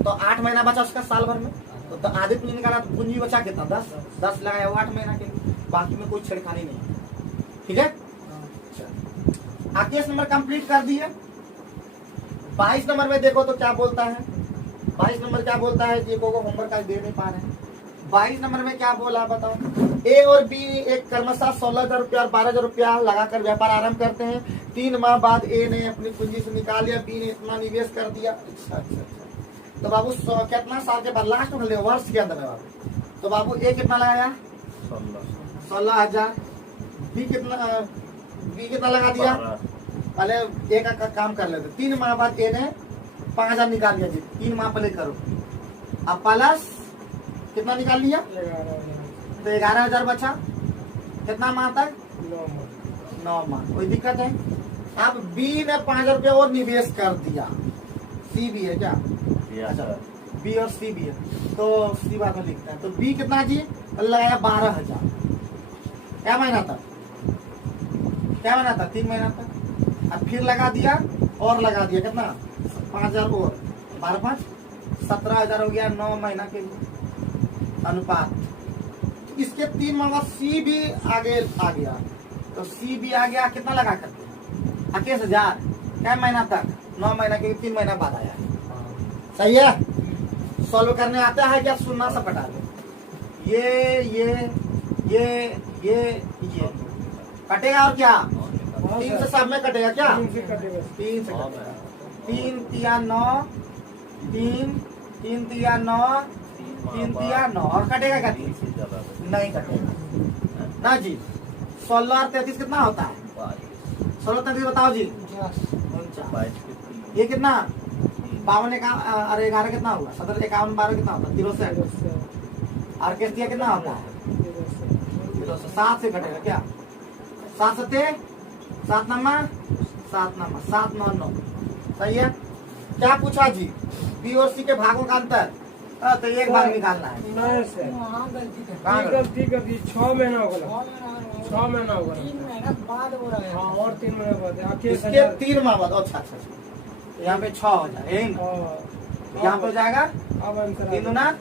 तो 8 महीना बचा उसका साल भर में। तो आधे पूंजी निकाला तो पूंजी बचा कितना? 10 लगाया वो 8 महीना के लिए, बाकी में कोई छेड़खानी नहीं। ठीक है, 28 नंबर कंप्लीट कर दिए। 22 नंबर में देखो तो क्या बोलता है? 22 नंबर क्या बोलता है? देखो को होमवर्क का दे नहीं पा रहे हैं। 22 नंबर में क्या बोला बताओ? ए और बी एक क्रमशः 16,000 रुपया और 12,000 रुपया लगाकर व्यापार आरंभ करते हैं। 3 माह बाद ए ने अपनी पूंजी से निकाल लिया, बी ने इतना निवेश कर दिया। अच्छा। तो बाबू कितना साल के बाद? लास्ट में वर्ष के अंदर है बाबू। तो बाबू ए कितना लगाया? 16,000। बी कितना लगा दिया? पहले ए का काम कर लेते। 3 माह बाद ए ने 5,000 निकाल लिया जी। 3 माह पहले करो। अब प्लस कितना निकाल लिया? तो 11,000 बचा। कितना माह तक? 9 माह। कोई दिक्कत है? अब बी ने 5,000 रुपया और निवेश कर दिया। सी भी है क्या? अच्छा, बी और सी भी है तो सी बाद में लिखता है। तो बी कितना जी? लगाया 12,000। क्या महीना तक? 3 महीना तक। अब फिर लगा दिया और लगा दिया कितना? 5,000 और 12 5 17,000 हो गया 9 महीना के लिए अनुपात। इसके 3 माह बाद सी भी आगे आ गया। तो सी भी आ गया कितना लगा करके? 21,000। क्या महीना तक? 9 महीना के 3 महीना बाद आया। सही है? सॉल्व करने आता है क्या? सुनना सब कटा दो। ये कटेगा और क्या? 3 से सब में कटेगा क्या? 3 से कटेगा। 3 तिया 9 3 तिया 9 3 तिया 9 और कटेगा क्या? 3 नहीं कटेगा ना जी। 16 और 33 कितना होता है? 16 33 बताओ जी। 49। ये कितना? 52 अरे 11 कितना होगा? 17 51 12 कितना होता है? 0 और किस्तिया कितना होता है? 7 से कटेगा क्या? 7 सत्ते 7 नंबर 7 9 9। सही है? क्या पूछा जी? बी और सी के भागों का अंतर। तो एक भाग निकालना है। गलती कर दी। 6 महीना होगा। 6 महीना होगा। 3 महीना बाद हो रहा है। हाँ, और 3 महीना बाद। इसके 3 माह बाद। अच्छा। यहाँ पे 6 हो जाए यही ना? यहाँ पे हो जाएगा अब आंसर 3 गुना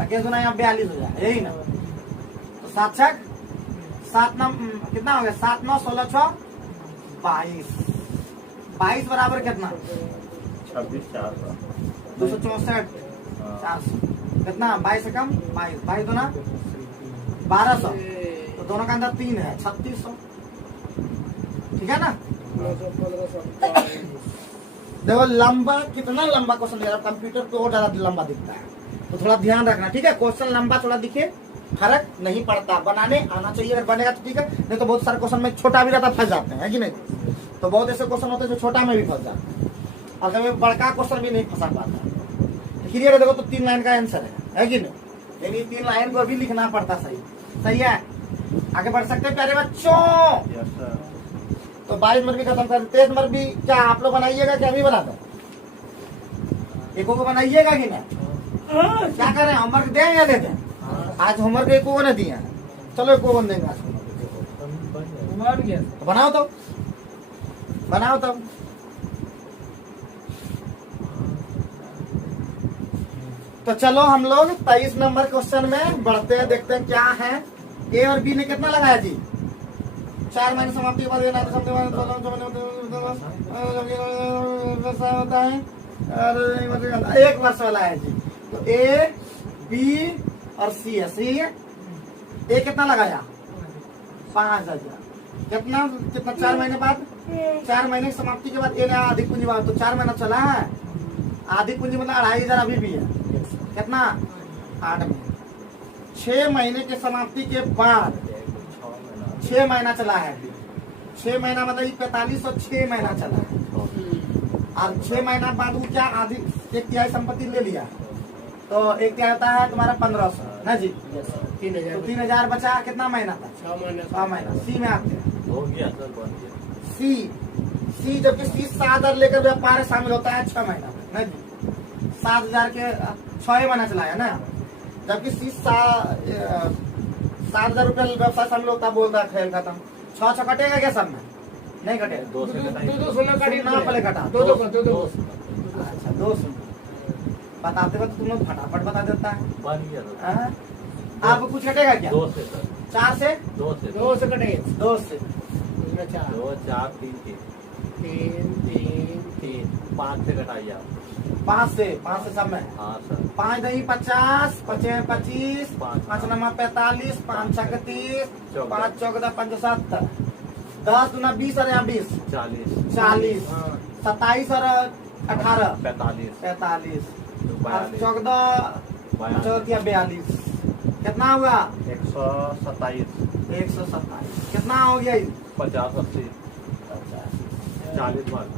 41 यहाँ 42 हो जाए यही ना? तो 7 छक 7 कितना हो गया? 7 9 16 6 22। 22 बराबर कितना? 264 400 कितना? 22 से कम 22 दूना 1200। तो दोनों का अंदर 3 है 3600। ठीक है ना? देखो लंबा, कितना लंबा क्वेश्चन दिया, कंप्यूटर पे और ज्यादा लंबा दिखता है, तो थोड़ा ध्यान रखना, ठीक है। क्वेश्चन लंबा थोड़ा दिखे, फर्क नहीं पड़ता, बनाने आना चाहिए, अगर बनेगा तो ठीक है, नहीं तो बहुत सारे क्वेश्चन में छोटा भी रहता फंस जाते हैं, है कि नहीं। तो बहुत ऐसे क्वेश्चन होते हैं जो छोटा में भी फंस जाते हैं, और कभी बड़का क्वेश्चन भी नहीं फंसा पाता। क्लियर देखो, तो 3 लाइन का आंसर है कि नहीं, लेकिन 3 लाइन को अभी लिखना पड़ता, सही सही है। आगे बढ़ सकते हैं प्यारे बच्चों। Yes sir. तो 22 नंबर भी खत्म कर, 23 नंबर भी क्या आप लोग बनाइएगा, क्या अभी बना दो, एक को बनाइएगा कि नहीं, क्या करें, होमवर्क दें या दे दें? आज होमवर्क एक को ने दिया है, चलो एक को देंगे आज, बन गया। तो बनाओ तो, बनाओ तो। तो चलो हम लोग 23 नंबर क्वेश्चन में बढ़ते हैं, देखते हैं क्या है। ए और बी ने कितना लगाया जी, 4 महीने समाप्ति के बाद होता है, और 1 वर्ष वाला है जी। तो ए बी और सी है, सी है। ए कितना लगाया, 5000, कितना कितना 4 महीने बाद, 4 महीने की समाप्ति के बाद ए ने आधी पूंजी बात, तो 4 महीना चला है, आधी पूंजी मतलब 2500 अभी भी है, कितना 8 महीने। 6 महीने के समाप्ति के बाद 6 महीना चला है, 6 महीना मतलब 45 और 6 महीना चला है, और 6 महीना बाद वो क्या आधी 1/3 संपत्ति ले लिया, तो 1/3 होता है तुम्हारा 1500 ना जी। तो 3000 बचा, कितना महीना था, 6 महीना। सी में आते हैं, हो गया सर, बन गया। सी जबकि सी 7000 लेकर व्यापार शामिल होता है 6 महीना में ना जी, 7000 के 6 महीना चलाया ना, जबकि सी 7000 रुपया व्यवसाय शामिल होता, बोलता है खेल खत्म। 6 कटेगा क्या सब में, नहीं कटेगा, 2 से घटाइए। दो सोना काटी ना पहले घटा दो अच्छा 2 बताते वक्त तुम लोग फटाफट बता देता है। बन गया सर। हाँ? आप कुछ कटेगा क्या, 2 से सर, 4 से 2 से, 2 से कटेगा, 2 से 4 2 4 3 3 5 से घटाइए आप। 5 से सब में हाँ सर। 5 नहीं 50, 5 25, 5 नंबर 45, 5 6 30, 5 14 75, 10 दूना 20 और यहाँ 20 40, 27 और 18 45, 14 42, कितना होगा 127 127, कितना हो गया 50 80 40 मार्क,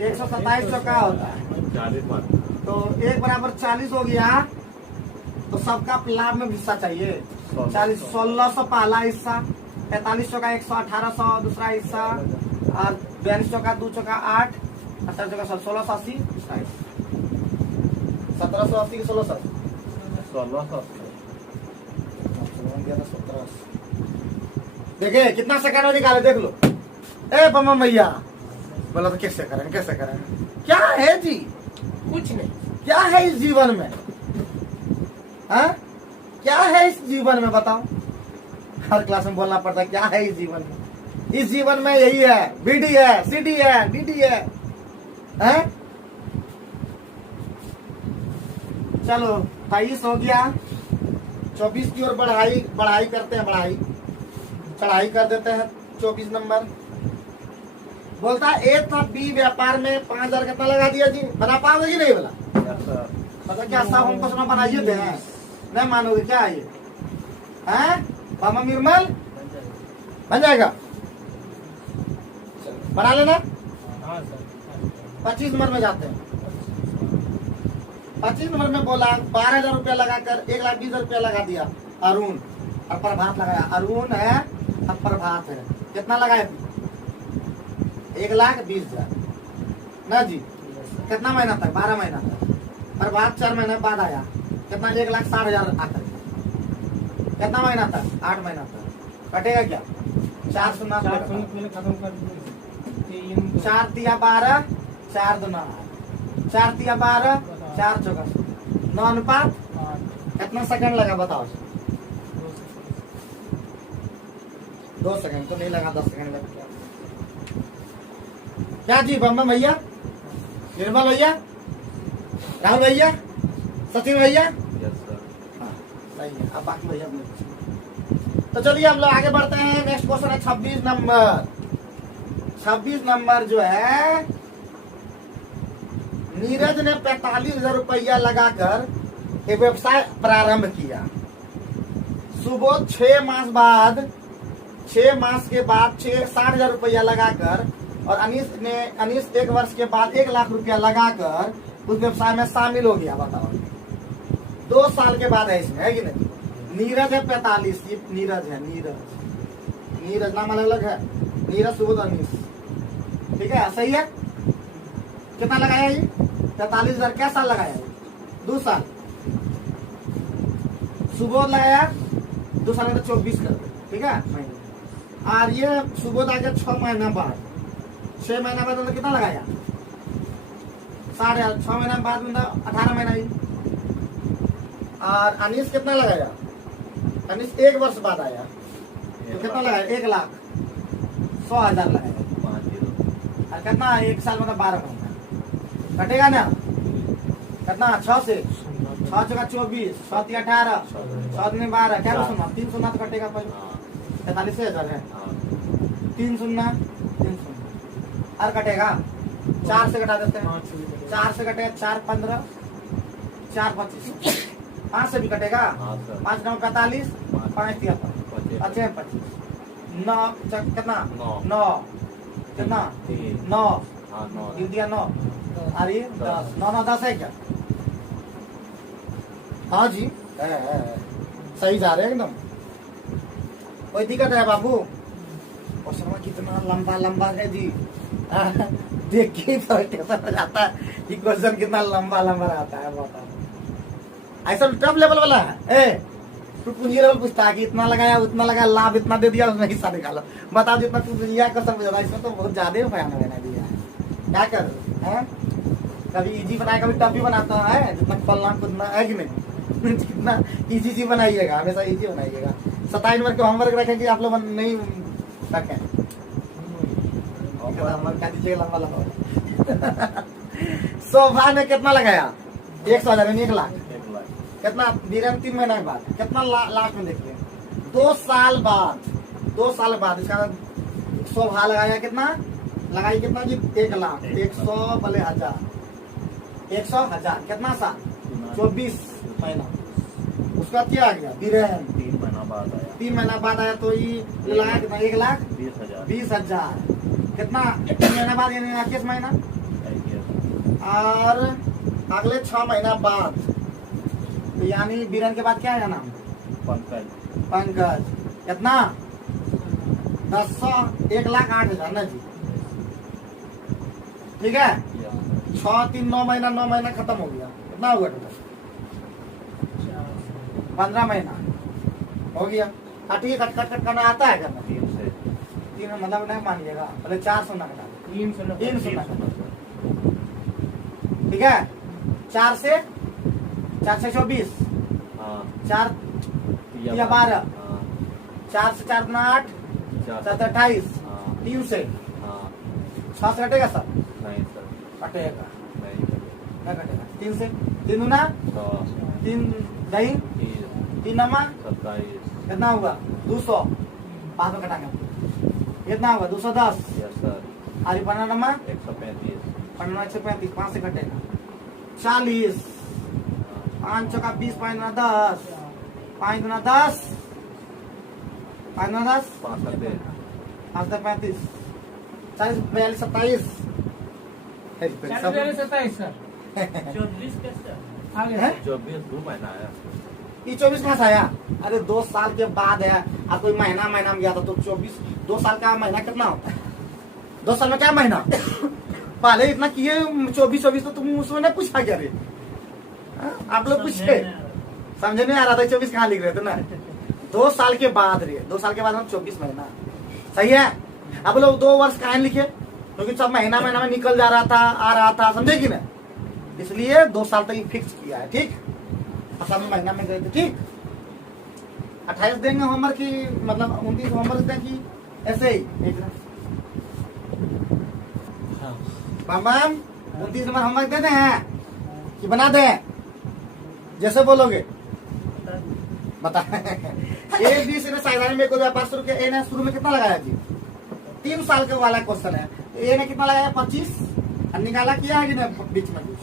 127 का क्या होता है, 40 मार्क। तो 1 बराबर 40 हो गया, तो सबका लाभ में हिस्सा चाहिए। 40 1600 पहला हिस्सा, 45 चौका 100 1800 दूसरा हिस्सा, और 42 चौका 2 चौका 8, 18 चौका 1680 दूसरा हिस्सा, 1780 की 1680 देखिए कितना सेकंड में निकाले, देख लो। ए बम्मा भैया बोला तो कैसे करें, क्या है जी, कुछ नहीं, क्या है इस जीवन में, हाँ क्या है इस जीवन में बताओ, हर क्लास में बोलना पड़ता है क्या है इस जीवन में। इस जीवन में यही है, बीडी है, सीडी है, डीडी है, हैं? चलो 23 हो गया, 24 की ओर बढ़ाई करते हैं, चढ़ाई कर देते हैं। 24 नंबर बोलता है ए था बी व्यापार में 5000 कितना लगा दिया जी, बना पाओगे कि नहीं बोला, पता क्या साहब हमको सुना बनाइए थे, नहीं मानोगे क्या ये, हैं मामा निर्मल बन जाएगा, बना लेना। 25 नंबर में जाते हैं, 25 नंबर में बोला 12,000 रुपया लगाकर 1,20,000 रुपया लगा दिया अरुण, और प्रभात लगाया, अरुण है और प्रभात है, कितना लगाए 1,20,000 ना जी, कितना महीना तक, 12 महीना तक, प्रभात 4 महीने बाद आया, कितना 1,60,000 आता है, कितना महीना तक, 8 महीना तक, कटेगा क्या 4 से 9 खत्म कर 4 तिया 12, 4 दूना 4 तिया 12, 4 चौका 9 अनुपात, कितना सेकंड लगा बताओ, 2 सेकंड तो नहीं लगा, 10 सेकंड लग गया। क्या जी बम्बा भैया, निर्मल भैया, राहुल भैया, सचिन भैया, यस सर। हाँ सही है। अब बाकी भैया तो चलिए हम लोग आगे बढ़ते हैं। नेक्स्ट क्वेश्चन है 26 नंबर। 26 नंबर जो है नीरज ने 45,000 रुपया लगाकर एक व्यवसाय प्रारंभ किया। सुबोध 6 मास के बाद 60,000 रुपया लगाकर और अनीस 1 वर्ष के बाद 1 लाख रुपया लगाकर उस व्यवसाय में शामिल हो गया। बताओ 2 साल के बाद है इसमें, है कि नहीं? नीरज है 45, ये नीरज है, नीरज नाम अलग अलग है, नीरज सुबोध अनीस, ठीक है, सही है। कितना लगाया ये? 43,000। क्या साल लगाया? 2 साल। सुबोध लगाया 2 साल में तो 24 कर दो, ठीक है। और ये सुबोध आ गया 6 महीना बाद, 6 महीना बाद मतलब कितना लगाया? 60,000। 6 महीना बाद मतलब 18 महीना ही। और अनीस कितना लगाया? अनीस 1 वर्ष बाद आया तो कितना लगाया? 1,100,000 लगाया। और कितना? 1 साल मतलब 12 महीना कटेगा ना? कितना? 6 से 6 जगह 24, 6 × 18, 6 × 12, क्या सुना? 3 शून्य तो कटेगा पहले। 43,000 है, 3 शून्य 3 शून्य और कटेगा। 4 से घटा देते हैं, 4 से कटेगा 4 15, 4 25, 5 से भी कटेगा। 5 9 45, 5 73, 25, 9 कितना? 9 कितना? 9 गिन दिया 9। अरे 10, 9 9 10 है क्या? हाँ जी, है। सही जा रहे हैं एकदम। कोई दिक्कत है बाबू? क्वेश्चन कितना लंबा लंबा है जी। देख के कैसा हो जाता है कि क्वेश्चन कितना लंबा लंबा रहता है। बताओ ऐसा टफ लेवल वाला है। तू पूंजी लेवल पूछता है कि इतना लगाया उतना लगाया, लाभ इतना दे दिया, उसमें हिस्सा निकालो। बताओ जितना तू पूंजी क्वेश्चन पूछा था इसमें तो बहुत ज्यादा भयानक बना दिया है। क्या कर है? कभी इजी बनाया कभी टफ भी बनाता है। जितना फलना कूदना है कि नहीं, कितना इजी बनाइएगा, हमेशा इजी बनाइएगा। 27 नंबर के होमवर्क रखें कि आप लोग नहीं रखें? होमवर्क क्या दीजिएगा लंबा लंबा। शोभा ने कितना लगाया? 100,000 यानी 1 लाख। कितना? 3 महीना के बाद कितना? लास्ट में देखिए 2 साल बाद, 2 साल बाद इसका शोभा लगाया कितना? लगाई कितना जी? 1 लाख। 100 भले 1000, 100,000 कितना साल? 24 महीना। उसका क्या आ गया? 3 महीना बाद आया। 3 महीना बाद आया तो ये लगाया कितना? 1,20,000 कितना? 3 महीना बाद यानी 21 महीना। और अगले 6 महीना बाद यानी बीरन के बाद क्या है नाम? पंकज। कितना? 1,08,000 ना जी, ठीक है। 6 3 9 महीना, 9 महीना खत्म हो गया। कितना हुआ टोटल? 15 महीना हो गया। ठीक है, कट करना आता है करना? 3 मतलब नहीं मानिएगा, पहले 4 शून्य घटा 3 शून्य, ठीक है। 4 से 24, 4 या 12, 4 से 4 8, 7 28, 3 से 6 से कटेगा सर? नहीं सर, कटेगा नहीं कटेगा। 3 से 3 दूना 3 दही 3 नमा 27, कितना हुआ? 200 बाद में कटाएंगे। कितना होगा? 210। अरे 15 नमा 135, 135, 5 से कटेगा 40, 5 चौका 20, 5 दूना 10, 5 दूना 10, 5 दूना 10, 5 35, 40 42 27, 27 सर। 24 कैसे आ गया? 24 2 महीना आया। ये 24 कहाँ से आया? अरे 2 साल के बाद है। आप कोई महीना में गया था तो 24, 2 साल का महीना कितना होता है? 2 साल में क्या महीना? पहले इतना किए 24 तो तुम उसमें नहीं पूछा क्या रे? आप लोग पूछे, समझे नहीं आ रहा था 24 कहाँ लिख रहे थे ना? 2 साल के बाद रे, 2 साल के बाद हम 24 महीना, सही है। आप लोग 2 वर्ष कहाँ लिखे? क्योंकि सब महीना महीना में निकल जा रहा था, आ रहा था, समझे कि नहीं? इसलिए 2 साल तक फिक्स किया है, ठीक। सब महीना में गए थे, ठीक। 28 देंगे होमवर्क की, मतलब 29 होमवर्क दें कि ऐसे ही बम 29 नंबर होमवर्क देते हैं कि बना दें? जैसे बोलोगे बता। ए बी सी ने साझेदारी में कोई व्यापार शुरू किया। ए ने शुरू में कितना लगाया जी? 3 साल के वाला क्वेश्चन है। ए ने कितना लगाया? 25, और निकाला किया है कि नहीं बीच में कुछ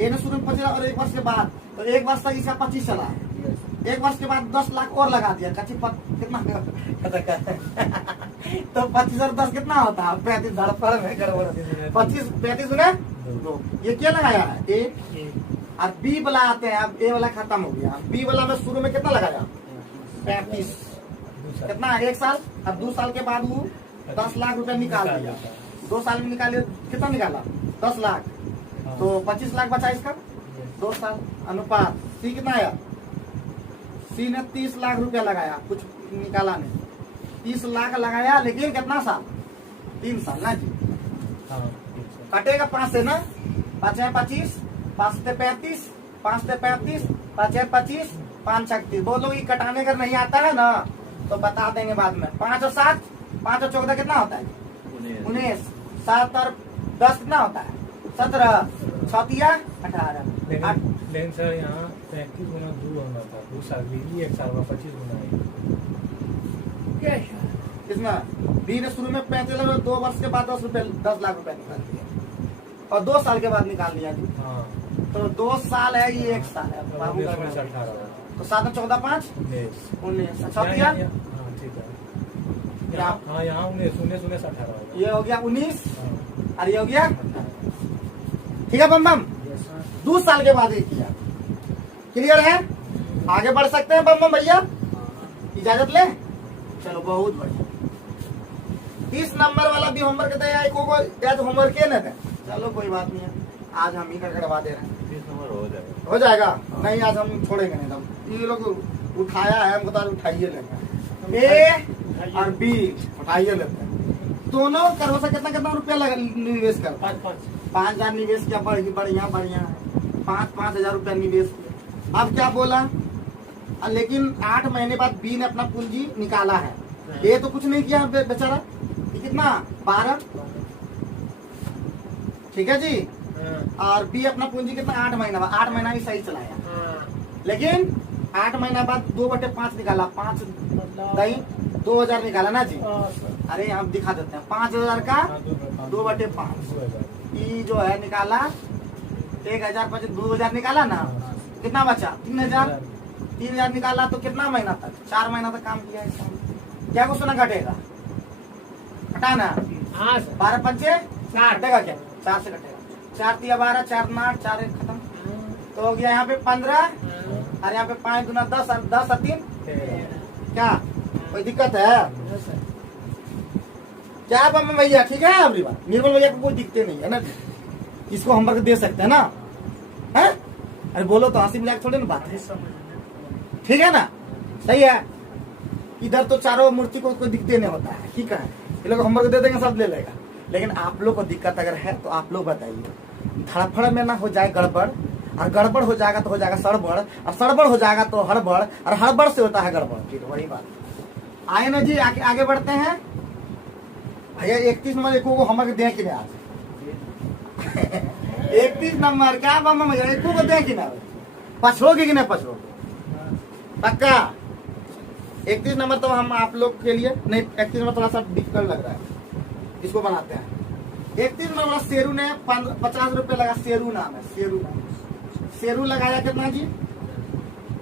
ये शुरू में 25 और 1 वर्ष के बाद तो 1 वर्ष तक इसका 25 चला है। 1 वर्ष के बाद 10 लाख और लगा दिया कितना तो 25 और 10 कितना होता है 35 धड़पड़ में गड़बड़ 25 35 गुना 2 ये क्या लगाया है ए और बी वाला आते हैं अब ए वाला खत्म हो गया बी वाला में शुरू में कितना लगाया 35 कितना 1 साल अब 2 साल के बाद वो 10 लाख रुपए निकाल दिया 2 साल में निकाले कितना निकाला 10 लाख तो 25 लाख बचा इसका 2 साल अनुपात सी कितना आया सी ने 30 लाख रुपया लगाया कुछ निकाला नहीं 30 लाख लगाया लेकिन कितना साल 3 साल ना जी कटेगा 5 से ना 5 है 25 5 से 35 5 से 35 5 है 25 5 36 बोलो ये कटाने का नहीं आता है ना तो बता देंगे बाद में 5 और 7 5 और 14 कितना होता है 19 7 और 10 कितना होता है 17 छतिया 18 लेकिन सर यहाँ 35 गुना 2 होना था 2 साल भी 1 साल में 25 गुना है इसमें बी ने शुरू में 35 लाख 2 वर्ष के बाद 10 लाख रुपए निकाल दिया और 2 साल के बाद निकाल लिया जी हाँ तो 2 साल है ये 1 साल है बाबू का 18 तो 7 14 5 19 छतिया हाँ ठीक है क्या हाँ यहाँ 19 18 ये हो गया 19 और ये हो गया ठीक है बम बम 2 साल के बाद ये किया क्लियर है आगे बढ़ सकते हैं बम बम भैया इजाजत ले चलो बहुत बढ़िया 30 नंबर वाला भी होमवर्क दे या को आज होमवर्क के ना दे चलो कोई बात नहीं है आज हम ही करवा दे रहे हैं 30 नंबर हो जाएगा नहीं आज हम छोड़ेंगे नहीं हम ये लोग उठाया है हमको तो उठाइए लेंगे ए और बी उठाइए लेते हैं दोनों करो से कितना कितना रुपया निवेश कर 5,000 निवेश किया बढ़िया बढ़िया 5,000 रुपया निवेश किया अब क्या बोला लेकिन 8 महीने बाद बी ने अपना पूंजी निकाला है ये तो कुछ नहीं किया बेचारा ये कितना 12 ठीक है जी और बी अपना पूंजी कितना 8 महीना बाद 8 महीना ही सही चलाया लेकिन 8 महीना बाद 2/5 निकाला 5 नहीं 2,000 निकाला ना जी अरे हम दिखा देते हैं 5,000 का 2/5 ये जो है निकाला 1,000 2,000 निकाला ना कितना बचा 3,000 निकाला तो कितना महीना तक 4 महीना तक काम किया इसका क्या कुछ ना घटेगा घटाना हाँ 12 पंचे 4 घटेगा क्या 4 से घटेगा 4 तिया 12 4 9 4 1 खत्म तो हो गया यहाँ पे 15 और यहाँ पे 5 गुना 10 और 10 और 3 क्या कोई दिक्कत है क्या बम भैया ठीक है अगली बार निर्मल भैया को कोई दिक्कत नहीं है ना इसको होमवर्क दे सकते हैं ना है अरे बोलो तो हंसी मिलाक थोड़ी ना बात है ठीक है ना सही है इधर तो चारों मूर्ति को कोई दिक्कत नहीं होता है ठीक है ये लोग होमवर्क दे देंगे सब ले लेगा लेकिन आप लोग को दिक्कत अगर है तो आप लोग बताइए धड़फड़ में ना हो जाए गड़बड़ और गड़बड़ हो जाएगा तो हो जाएगा सड़बड़ और सड़बड़ हो जाएगा तो हड़बड़ और हड़बड़ से होता है गड़बड़ फिर वही बात आए ना जी आगे बढ़ते हैं भैया 31 नंबर एक को होमवर्क दें कि नहीं आज 31 नंबर क्या बम भैया एक को दें कि ना पछड़ोगे कि नहीं पछड़ोगे पक्का 31 नंबर तो हम आप लोग के लिए नहीं 31 नंबर थोड़ा सा डिफिकल्ट लग रहा है इसको बनाते हैं 31 नंबर शेरू ने 50 रुपए लगा शेरू नाम है शेरू लगाया कितना जी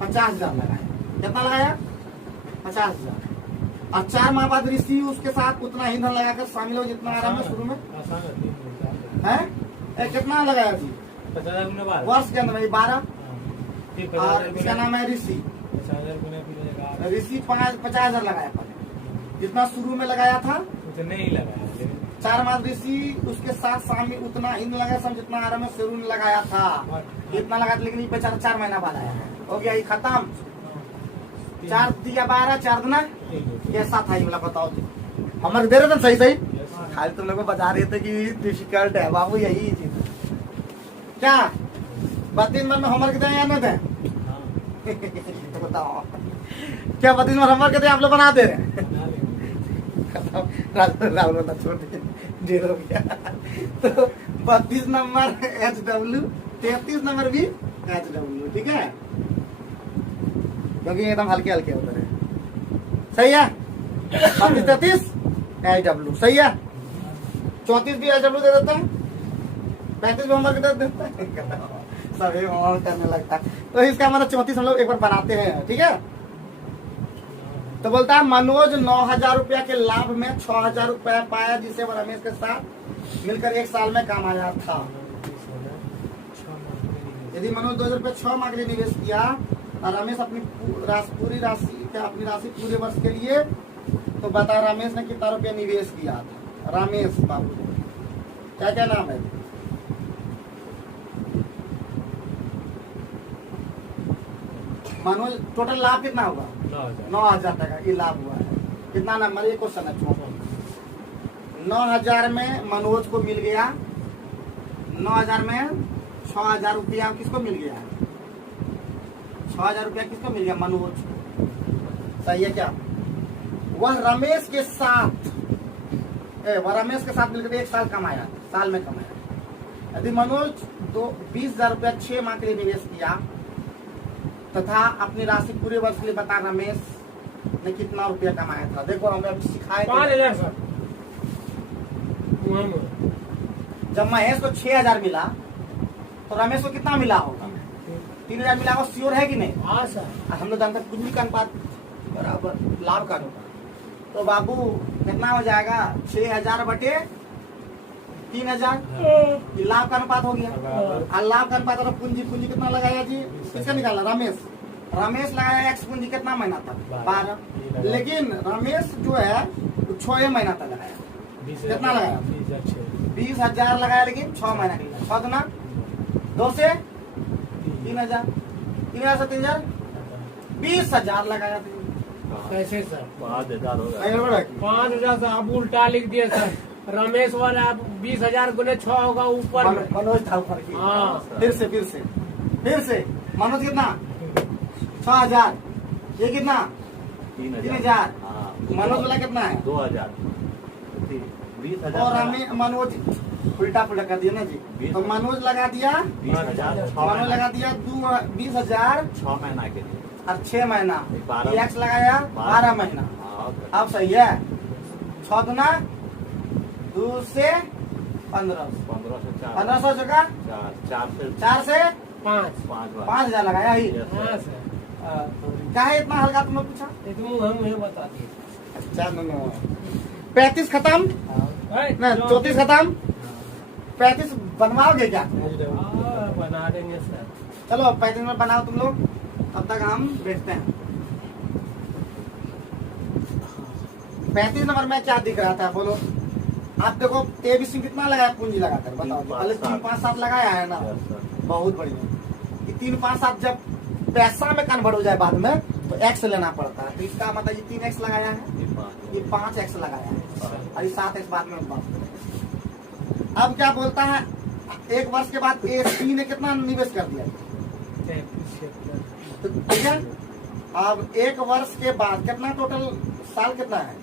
50,000 लगाया कितना लगाया 50,000 और 4 माह बाद ऋषि उसके साथ उतना ईंधन लगाकर शामिल हो जितना आराम है शुरू में है कितना लगाया जी 50,000 वर्ष के अंदर 12 और इसका नाम है ऋषि 50,000 लगाया पहले जितना शुरू में लगाया था उतने ही लगाया 4 माह ऋषि उसके साथ शामिल उतना ईंधन लगाया सब जितना आराम है शेरू ने लगाया था इतना लगाया लेकिन ये बेचारा 4 महीना बाद आया हो गया ये खत्म 4 दिया 12 4 गुना कैसा था ये वाला बताओ जी हमारे दे रहे थे सही खाली तुम लोग को बता रहे थे कि डिफिकल्ट है बाबू यही चीज क्या 32 नंबर में होमवर्क दें या नहीं दें तो बताओ क्या 32 नंबर होमवर्क दें आप लोग बना दे रहे हैं राहुल वाला छोड़ जीरो गया तो 32 नंबर HW 33 नंबर भी HW ठीक है क्योंकि एकदम हल्के हल्के होते हैं सही है 32 33 HW सही है 34 भी एलडब्ल्यू दे देते हैं, 35 भी होमवर्क दे देते हैं, सभी होमवर्क करने लगता है। तो इसका मतलब 34 हम लोग एक बार बनाते हैं, ठीक है। तो बोलता है मनोज 9,000 रुपया के लाभ में 6,000 रुपया पाया, जिसे वह रमेश के साथ मिलकर 1 साल में कमाया था। यदि मनोज 2,000 रुपया 6 माह के लिए निवेश किया और रमेश अपनी पूरी राशि पूरे वर्ष के लिए, तो बता रमेश ने कितना रुपया निवेश किया था। रमेश बाबू क्या क्या नाम है? मनोज टोटल लाभ कितना होगा? 9,000 टका ये लाभ हुआ है। कितना नंबर? ये क्वेश्चन है। 9,000 में मनोज को मिल गया, 9,000 में 6,000 रुपया किसको मिल गया? 6,000 रुपया किसको मिल गया? मनोज को। सही है क्या? वह रमेश के साथ मिलकर 1 साल कमाया, साल में कमाया। यदि मनोज 20,000 रुपया 6 माह के लिए निवेश किया तथा अपनी राशि पूरे वर्ष के लिए, बता रमेश ने कितना रुपया कमाया था। देखो हमें अब सिखाए 5,000 सर। जब महेश को 6,000 मिला तो रमेश को कितना मिला होगा? 3,000 मिला होगा। श्योर है कि नहीं? हाँ सर। हम लोग जानते हैं पूंजी का अनुपात बराबर लाभ का अनुपात। तो बाबू कितना हो जाएगा? 6,000 बटे 3,000, ये लाभ का अनुपात हो गया। और लाभ का अनुपात और पूंजी कितना लगाया जी? किसका निकाला? रमेश लगाया एक्स पूंजी कितना महीना तक? 12। लेकिन रमेश जो है 6 महीना तक लगाया। कितना लगाया? 20,000 लगाया, लेकिन 6 महीना के लिए। 6 गुना 2 से 3,000, 3,000 से 3,000, 20,000 लगाया। कैसे सर? 5,000 होगा। 5,000 से आप उल्टा लिख दिए सर। रमेश वाला 20,000 गुने 6 होगा ऊपर में। मनोज था ऊपर की। हाँ। फिर से मनोज कितना? 6,000। ये कितना? 3,000। मनोज वाला कितना है? 2,000। 20,000 और मनोज उल्टा पुल्टा कर दिया ना जी। तो मनोज लगा दिया 20,000। मनोज लगा दिया 20,000 6 महीना के लिए और 6 महीना। 12 एक्स लगाया 12 महीना। अब सही है। 6 गुना 2 से 15, 1500 जगह 4 से 5,000 लगाया ही। हाँ सर। क्या है इतना हल्का? तुमने पूछा। हमें बता दिए। अच्छा 35 खत्म, नहीं 34 खत्म। 35 बनवाओगे क्या? बना देंगे सर। चलो 35 में बनाओ तुम लोग, तब तक हम बैठते हैं। 35 नंबर में क्या दिख रहा था बोलो? आप देखो एबीसी कितना लगाया पूंजी लगाकर? बताओ। पहले 3, 5, 7 लगाया है ना। बहुत बढ़िया। ये 3, 5, 7 जब पैसा में कन्वर्ट हो जाए बाद में तो एक्स लेना पड़ता है। तो इसका मतलब ये 3x लगाया है, ये 5x लगाया है और ये 7x बाद में बात करेंगे। अब क्या बोलता है? 1 वर्ष के बाद AC ने कितना निवेश कर दिया? तो ठीक है। अब 1 वर्ष के बाद कितना टोटल साल कितना है?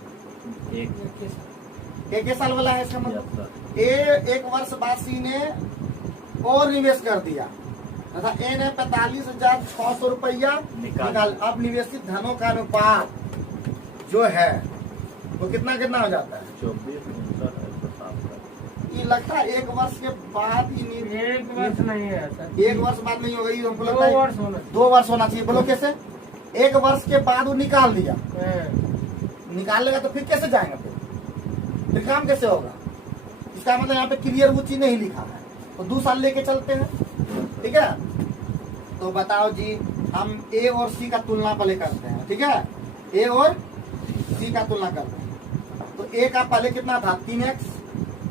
एक साल वाला है इसका मतलब। 1 वर्ष बाद C ने और निवेश कर दिया तथा A ने 45,600 रुपया निकाल। अब निवेशित धनों का अनुपात जो है वो कितना हो जाता है? 24। ये लगता है 1 वर्ष के बाद ही 1 वर्ष नहीं है सर। 1 वर्ष बाद नहीं होगा, ये हमको लगता है 2 वर्ष होना। 2 वर्ष होना चाहिए। बोलो कैसे? 1 वर्ष के बाद वो निकाल दिया, निकाल लेगा तो फिर कैसे जाएगा? फिर काम कैसे होगा? इसका मतलब यहाँ पे क्लियर वो चीज नहीं लिखा है, तो 2 साल लेके चलते हैं। ठीक है। तो बताओ जी, हम A और C का तुलना पहले करते हैं। ठीक है। A और C का तुलना करते हैं। तो A का पहले कितना था? 3x।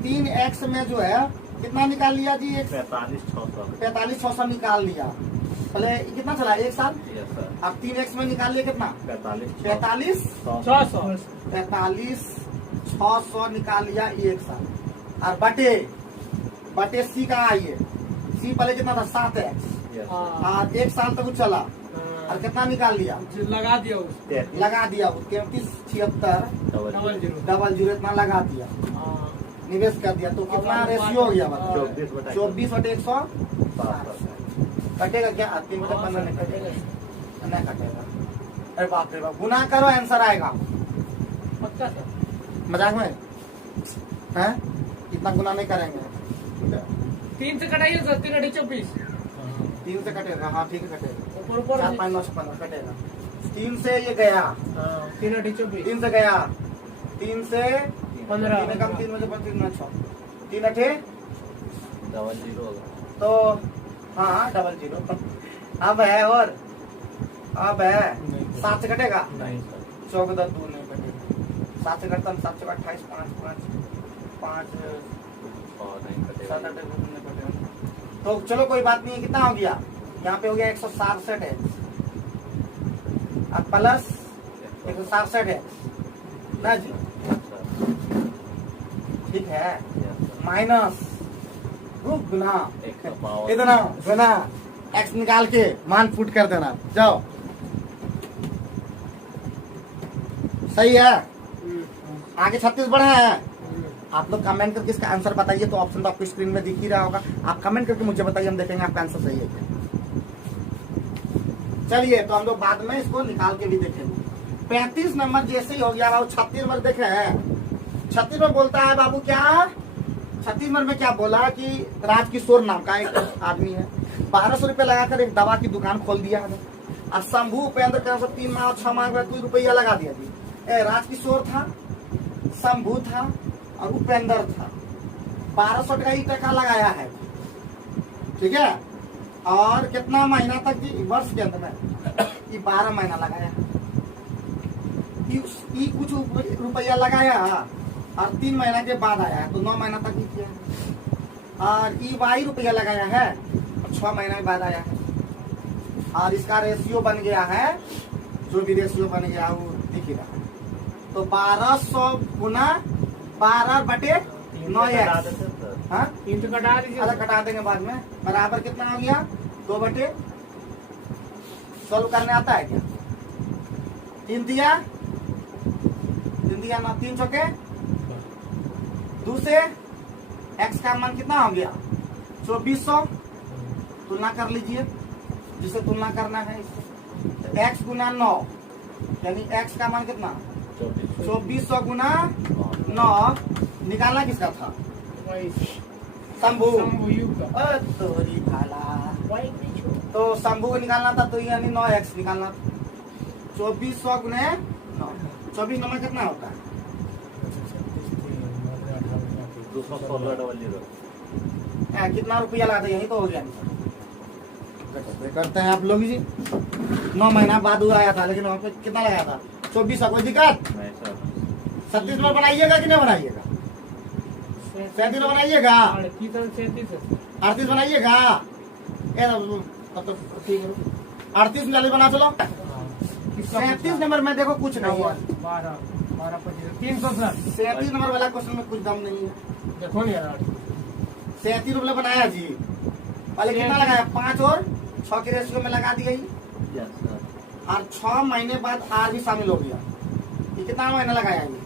3x में जो है कितना निकाल लिया जी? 45,600 निकाल लिया। पहले कितना चला? 1 साल। अब 3x में निकाल लिया कितना? 45,600 निकाल लिया 1 साल। और बटे C का आइए। C पहले कितना था? 7x। और 1 साल तक चला और कितना निकाल लिया? लगा दिया 33, 76, 00 इतना लगा दिया, निवेश कर दिया। तो कितना रेशियो हो गया? 24/100 कटेगा क्या? 3/15 नहीं कटेगा। अरे बाप रे बाप, गुना करो आंसर आएगा। पक्का सर? मजाक में है? इतना गुना नहीं करेंगे। 3 से कटाइए सर, 3 अड़ी 24। 3 से कटेगा, हाँ ठीक है कटेगा। ऊपर ऊपर 4 5 9 15 कटेगा। 3 से ये गया, 3 अड़ी 24। 3 से गया, 3 से 15। 3 कम 3 में से 3 में 6, 3 अठे डबल जीरो होगा। तो हाँ डबल जीरो। अब है और अब है 7 से कटेगा, नहीं सर। 14 2 नहीं कटेगा। 7 से कटता है, 7 से 28 5 5 5 और नहीं कटेगा। 7 8 नहीं कटेगा। तो चलो कोई बात नहीं है, कितना हो गया यहाँ पे हो गया 167 है, अब प्लस 167 है ना जी, ठीक है, माइनस गुना इतना गुना एक्स निकाल के मान पुट कर देना। जाओ सही है। आगे 36 बढ़ा है। आप लोग कमेंट करके इसका आंसर बताइए, तो ऑप्शन तो आपको स्क्रीन में दिख ही रहा होगा। आप कमेंट करके मुझे बताइए, हम देखेंगे आपका आंसर सही है क्या। चलिए तो हम लोग बाद में इसको निकाल के भी देखेंगे। 35 नंबर जैसे ही हो गया बाबू, 36 नंबर देखे हैं। 36 में बोलता है बाबू क्या, 36 नंबर में क्या बोला कि राजकिशोर नाम का एक आदमी है, 1200 रुपये लगाकर एक दवा की दुकान खोल दिया है। और शंभू उपेंद्र का 3 माह और 6 माह में कोई रुपया लगा दिया जी। राजकिशोर था, शंभू था और उपेंद्र था। 1200 का ही टका लगाया है, ठीक है। और कितना महीना तक जी, वर्ष के अंदर में ये 12 महीना लगाया है। ये कुछ रुपया लगाया और 3 महीना के बाद आया है, तो 9 महीना तक ही किया। और ये वाई रुपया लगाया है और 6 महीना के बाद आया है। और इसका रेशियो बन गया है, जो भी रेशियो बन गया वो दिख ही रहा है। तो 1200 गुना 12/9x, हाँ 3 से कटा दीजिए। अलग कटा देंगे बाद में, बराबर कितना हो गया 2/, सॉल्व करने आता है क्या, 3 दिया ना, 3 चौके 2 से x का मान कितना हो गया 2400। तुलना कर लीजिए, जिसे तुलना करना है इससे। x गुना 9 यानी x का मान कितना 2400 गुना 9 निकालना किसका था, शंभू। तोरी भाला, तो शंभू को निकालना था, तो यानी 9x निकालना था। 2400 गुने 9, 24 नंबर कितना होता है 216 डबल जीरो। कितना रुपया लगा था, यही तो हो गया। करते हैं आप लोग जी। 9 महीना बाद हुआ आया था, लेकिन वहाँ पे कितना लगाया था 2400। कोई दिक्कत, नहीं सर। 36 में बनाइएगा कि नहीं बनाइएगा, 37 में बनाइएगा, 38 बनाइएगा, तब तो ठीक है। 38 में जल्दी बना चलो। 37 नंबर में देखो कुछ नहीं है, 37 नंबर वाला क्वेश्चन में कुछ दम नहीं है। देखो नहीं यार, 37 रुपये बनाया जी, पहले कितना लगाया 5 और 6 के रेशियो में लगा दिया ही। Yes sir. और 6 महीने बाद आर भी शामिल हो गया। ये कितना महीना लगाया ये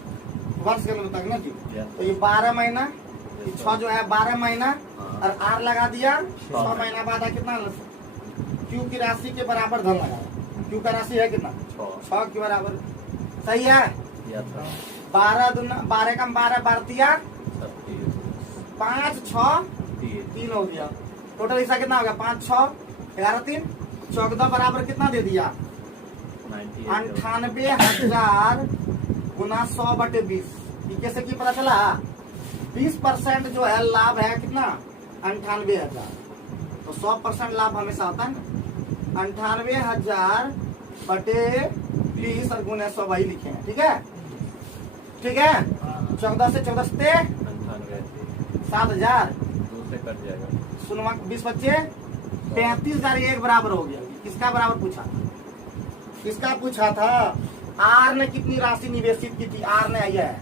वर्ष के अंदर तक ना जी, तो ये 12 महीना, 6 जो है 12 महीना और आर लगा दिया। 6 महीना बाद कितना क्यू की राशि के बराबर धन लगाया। क्यू का राशि है कितना 6 के बराबर, सही है। Yes sir. 12 दूना 12 कम 12 12 5 6 3 हो गया। टोटल हिस्सा कितना हो गया 5 6 11 3 14 बराबर कितना दे दिया 98,000 गुना 100/20। ये कैसे की पता चला, 20% जो है लाभ है कितना 98,000। तो 100% लाभ हमेशा होता है ना, 98,000/20 और गुना 100 वही लिखे हैं, ठीक है ठीक है। 14 से 14 से 7,000 दूसरे कट जाएगा। सुनवा 20 बच्चे 35,000 एक बराबर हो गया। किसका बराबर पूछा था, किसका पूछा था, आर ने कितनी राशि निवेशित की थी, आर ने आया है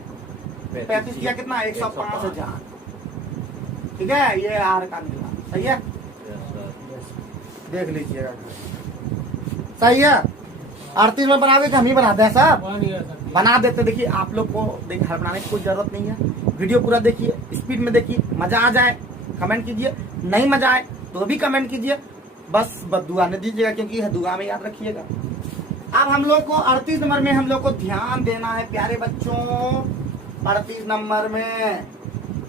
35 किया कितना 105,000, ठीक है। ये आर का निकला, सही है, यस सर। देख लीजिएगा सही है। 38 में बनावे तो हम ही बनाते हैं साहब, बना देते। देखिए आप लोग को देखिए हर बनाने की कोई जरूरत नहीं है। वीडियो पूरा देखिए, स्पीड में देखिए, मजा आ जाए कमेंट कीजिए, नहीं मजा आए तो भी कमेंट कीजिए, बस दुआ नहीं दीजिएगा, क्योंकि दुआ में याद रखिएगा। अब हम लोग को 38 नंबर में हम लोग को ध्यान देना है प्यारे बच्चों। 38 नंबर में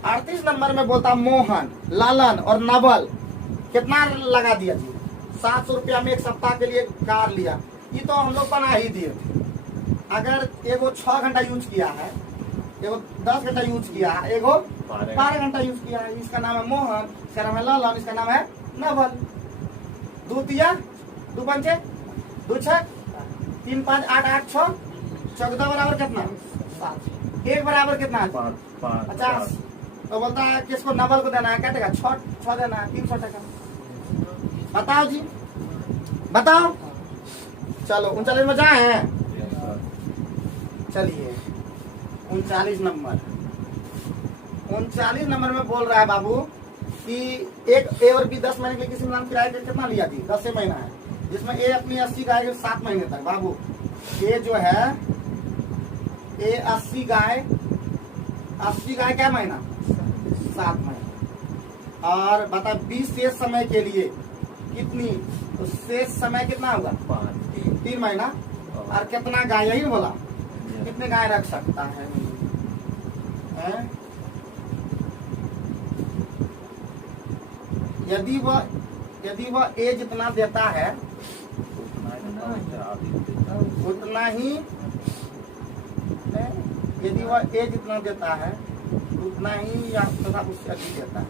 38 नंबर में बोलता मोहन, ललन और नवल। कितना लगा दिया जी? 700 रुपया में एक सप्ताह के लिए कार लिया। ये तो हम लोग बना ही दिए थे। अगर एगो 6 घंटा यूज किया है, एगो 10 घंटा यूज किया है, एगो 12 घंटा यूज किया है। इसका नाम है मोहन, इसका नाम है ललन, इसका नाम है नवल। 2 तिया 2 पंचे 2 छह 3 5 8 8 6 14 बराबर कितना? 7। 1 बराबर कितना है? 50। तो बोलता है कि इसको नवल को देना है, क्या देगा? 6 देना है, 300 टका। बताओ जी, बताओ। चलो 39 में जाए हैं। चलिए 39 नंबर, 39 नंबर में बोल रहा है बाबू कि एक ए और बी 10 महीने के लिए किसी नाम किराए पे कितना लिया थी? 10 महीना है, जिसमें ए अपनी 80 गाय 7 महीने तक। बाबू ए जो है, ए 80 गाय क्या महीना? 7 महीना। और बता 20 शेष समय के लिए कितनी? तो शेष समय कितना होगा? 3 महीना। और कितना गाय? यही बोला कितने गाय रख सकता है? यदि वह ए जितना देता है उतना ही, यदि वह ए जितना देता है उतना ही या तथा उससे अधिक देता है।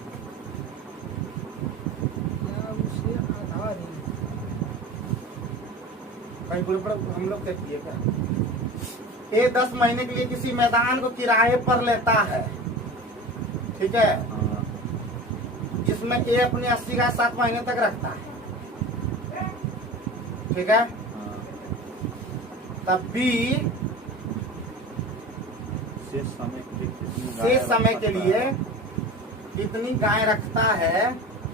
कहीं बोले पर हम लोग कहते हैं क्या? ए 10 महीने के लिए किसी मैदान को किराए पर लेता है, ठीक है, जिसमें ए अपनी 80 गाय 7 महीने तक रखता है, ठीक है। तब बी शेष समय के लिए कितनी गाय रखता है?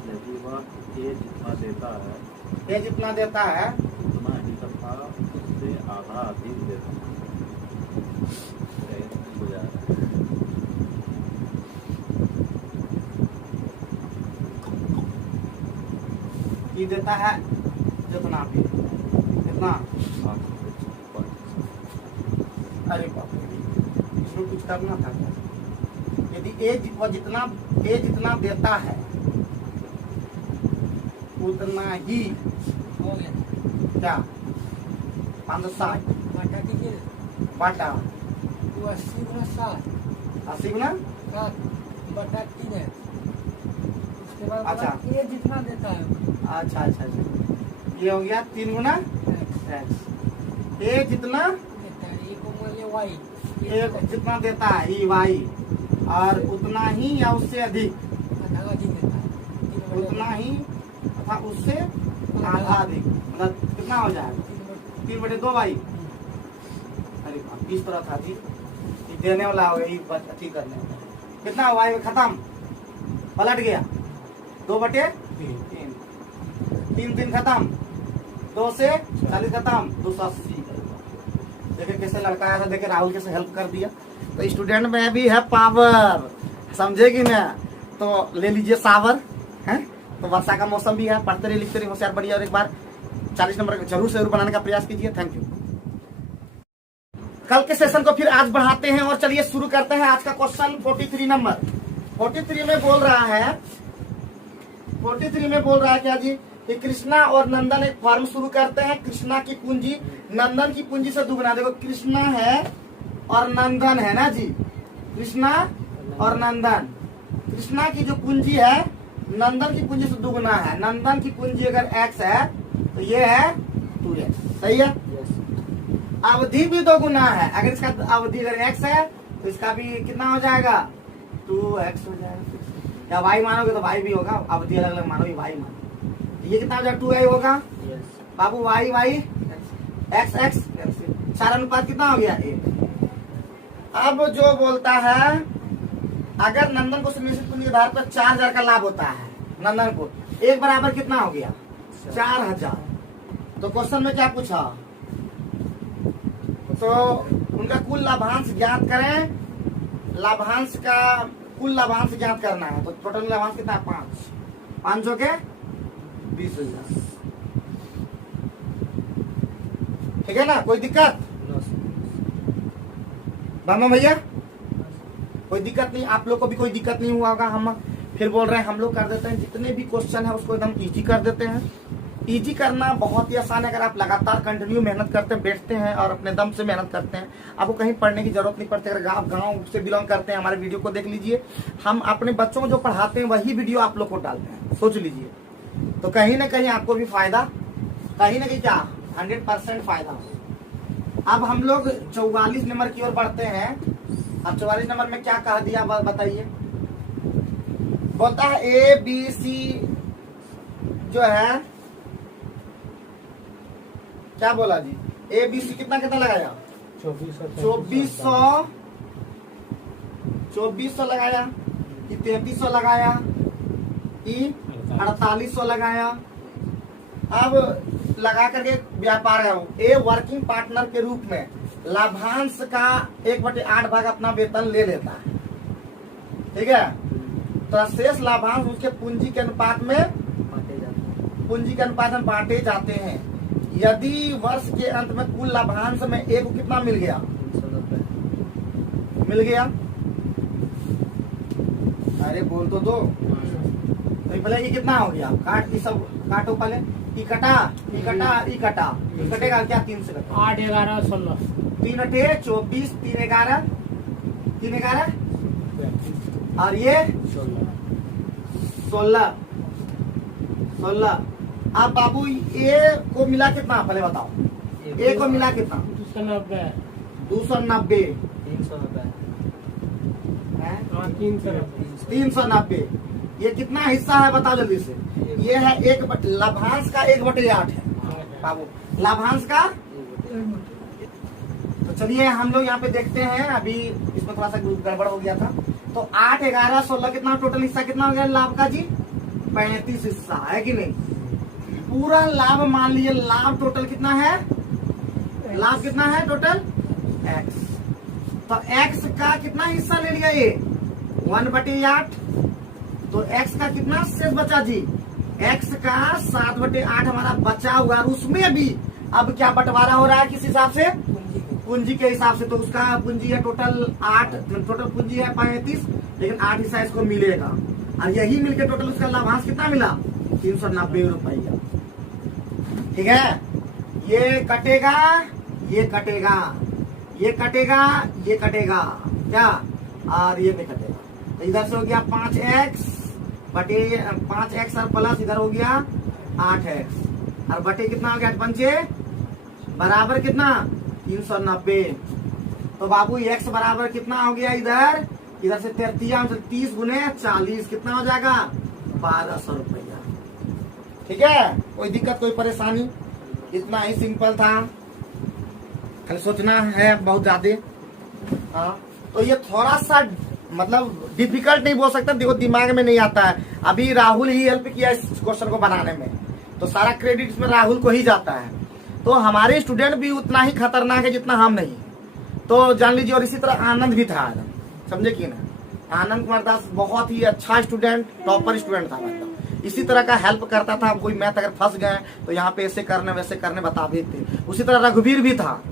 यदि वह ए जितना देता है, ए जितना देता है उतना ही तथा उससे आधा अधिक देता है। हो जा रहा है। ये देता है जितना भी, कितना? अरे बाप रे, इसमें कुछ करना था क्या? यदि ए जितना देता है उतना ही, क्या 560 बाटा 80 गुना 7 80 गुना 7 बटा 3 है। उसके बाद अच्छा। ये जितना देता है अच्छा, ये हो गया 3 गुना x। ए जितना देता है, ये को मान ले y, ए जितना देता है ई वाई, और उतना ही या उससे अधिक, आधा अधिक देता है। उतना ही तथा उससे आधा अधिक, मतलब कितना हो जाएगा? 3/2 भाई। अरे बाप, इस तरह था जी, ये देने वाला हो यही ठीक करने वाला। कितना हुआ? ये खत्म, पलट गया। 2/3, 3 खत्म, 2 से 40 खत्म, 280। देखे कैसे लड़का आया था, देखे राहुल कैसे हेल्प कर दिया। तो स्टूडेंट में भी है पावर, समझेगी ना? तो ले लीजिए सावर, है तो वर्षा का मौसम भी है, पढ़ते रहिए लिखते रहिए होशियार बढ़िया। और एक बार 40 नंबर जरूर से जरूर बनाने का प्रयास कीजिए। Thank you. कल के सेशन को फिर आज बढ़ाते हैं और चलिए शुरू करते हैं आज का क्वेश्चन 43 नंबर। 43 में बोल रहा है, 43 में बोल रहा है क्या जी कि कृष्णा और नंदन एक फर्म शुरू करते हैं। कृष्णा की पूंजी नंदन की पूंजी से दुगना। देखो कृष्णा है और नंदन है ना जी, कृष्णा और नंदन। कृष्णा की जो पूंजी है नंदन की पूंजी से दुगना है। नंदन की पूंजी अगर x है तो ये है 2x, सही है। अवधि भी 2 गुना है। अगर इसका अवधि अगर x है तो इसका भी कितना हो जाएगा? 2x हो जाएगा। या y मानोगे तो y भी होगा, अवधि अलग अलग मानोगे y मानो। ये कितना हो जाएगा? 2y होगा बाबू, y x x, 4 अनुपात कितना हो गया? 1। अब जो बोलता है अगर नंदन को सुनिश्चित पूंजी के आधार पर 4000 का लाभ होता है नंदन को, 1 बराबर कितना हो गया? 4000। तो क्वेश्चन में क्या पूछा? तो उनका कुल लाभांश ज्ञात करें। लाभांश का कुल लाभांश ज्ञात करना है। तो टोटल लाभांश कितना है? 5 के 20,000। ठीक है ना? कोई दिक्कत? बाबा भैया कोई दिक्कत नहीं, आप लोग को भी कोई दिक्कत नहीं हुआ होगा। हम फिर बोल रहे हैं, हम लोग कर देते हैं, जितने भी क्वेश्चन है उसको एकदम इजी कर देते हैं। इजी करना बहुत ही आसान है, अगर आप लगातार कंटिन्यू मेहनत करते हैं, बैठते हैं और अपने दम से मेहनत करते हैं, आपको कहीं पढ़ने की जरूरत नहीं पड़ती। अगर आप गांव से बिलोंग करते हैं, हमारे वीडियो को देख लीजिए, हम अपने बच्चों को जो पढ़ाते हैं वही वीडियो आप लोग को डालते हैं, सोच लीजिए। तो कहीं ना कहीं आपको भी फायदा, कहीं ना कहीं क्या 100% फायदा हो। अब हम लोग 44 नंबर की ओर बढ़ते हैं। अब 44 नंबर में क्या कह दिया बताइए। बोलता है ABC जो है, क्या बोला जी, ABC कितना कितना लगाया, 2400 लगाया कि 3300 लगाया कि 4800 लगाया। अब लगा करके व्यापार है, ए वर्किंग पार्टनर के रूप में लाभांश का 1/8 भाग अपना वेतन ले लेता है, ठीक है। तो शेष लाभांश उसके पूंजी के अनुपात में बांटे जाते हैं। यदि वर्ष के अंत में कुल लाभांश में ए को कितना मिल गया, 390 मिल गया, अरे बोल तो दो। तो पहले ये कितना हो गया, काट, ये सब काटो पहले, ई कटा, कटेगा क्या, 3 से कटा, 8, 11, 16, 3 अठे 24, 3 11, और ये 16। अब बाबू ए को मिला कितना, पहले बताओ, ए को मिला कितना, 290, 290 है, 390। ये कितना हिस्सा है बताओ जल्दी से। ये है लाभांश का 1/8 है बाबू, लाभांश का। तो चलिए हम लोग यहाँ पे देखते हैं, अभी इसमें थोड़ा सा गड़बड़ हो गया था। तो 8, 11, 16 कितना टोटल हिस्सा कितना हो गया लाभ का जी, 35 हिस्सा है कि नहीं। पूरा लाभ मान लीजिए, लाभ टोटल कितना है, लाभ कितना है टोटल x। तो x का कितना हिस्सा ले लिया ये, 1/8। तो x का कितना शेष बचा जी, x का 7/8 हमारा बचा हुआ, और उसमें भी अब क्या बंटवारा हो रहा है, किस हिसाब से, पूंजी के हिसाब से। तो उसका पूंजी है टोटल 8, टोटल पूंजी है 35, लेकिन 8 हिस्सा इसको मिलेगा, और यही मिलके टोटल उसका लाभांश कितना मिला, 390 रुपया, ठीक है। ये कटेगा, ये कटेगा, ये कटेगा, ये कटेगा क्या, और ये भी कटेगा। तो इधर से हो गया 5x बटे 5x और प्लस इधर हो गया 8x, और बटे कितना हो गया 5 बराबर कितना 390। तो बाबू x बराबर कितना हो गया, इधर से 30 गुने 40 कितना हो जाएगा, 1200 रुपया, ठीक है। कोई दिक्कत, कोई परेशानी, इतना ही सिंपल था, खाली सोचना है बहुत ज्यादा। हाँ, तो ये थोड़ा सा मतलब डिफिकल्ट नहीं बोल सकता, देखो दिमाग में नहीं आता है। अभी राहुल ही हेल्प किया इस क्वेश्चन को बनाने में, तो सारा क्रेडिट इसमें राहुल को ही जाता है। तो हमारे स्टूडेंट भी उतना ही खतरनाक है जितना हम नहीं, तो जान लीजिए। और इसी तरह आनंद भी था, समझे कि ना, आनंद कुमार दास बहुत ही अच्छा स्टूडेंट, टॉपर स्टूडेंट था, मतलब इसी तरह का हेल्प करता था। कोई मैथ अगर फंस गए तो यहाँ पे ऐसे करने वैसे करने बता भी थे। उसी तरह रघुवीर भी था,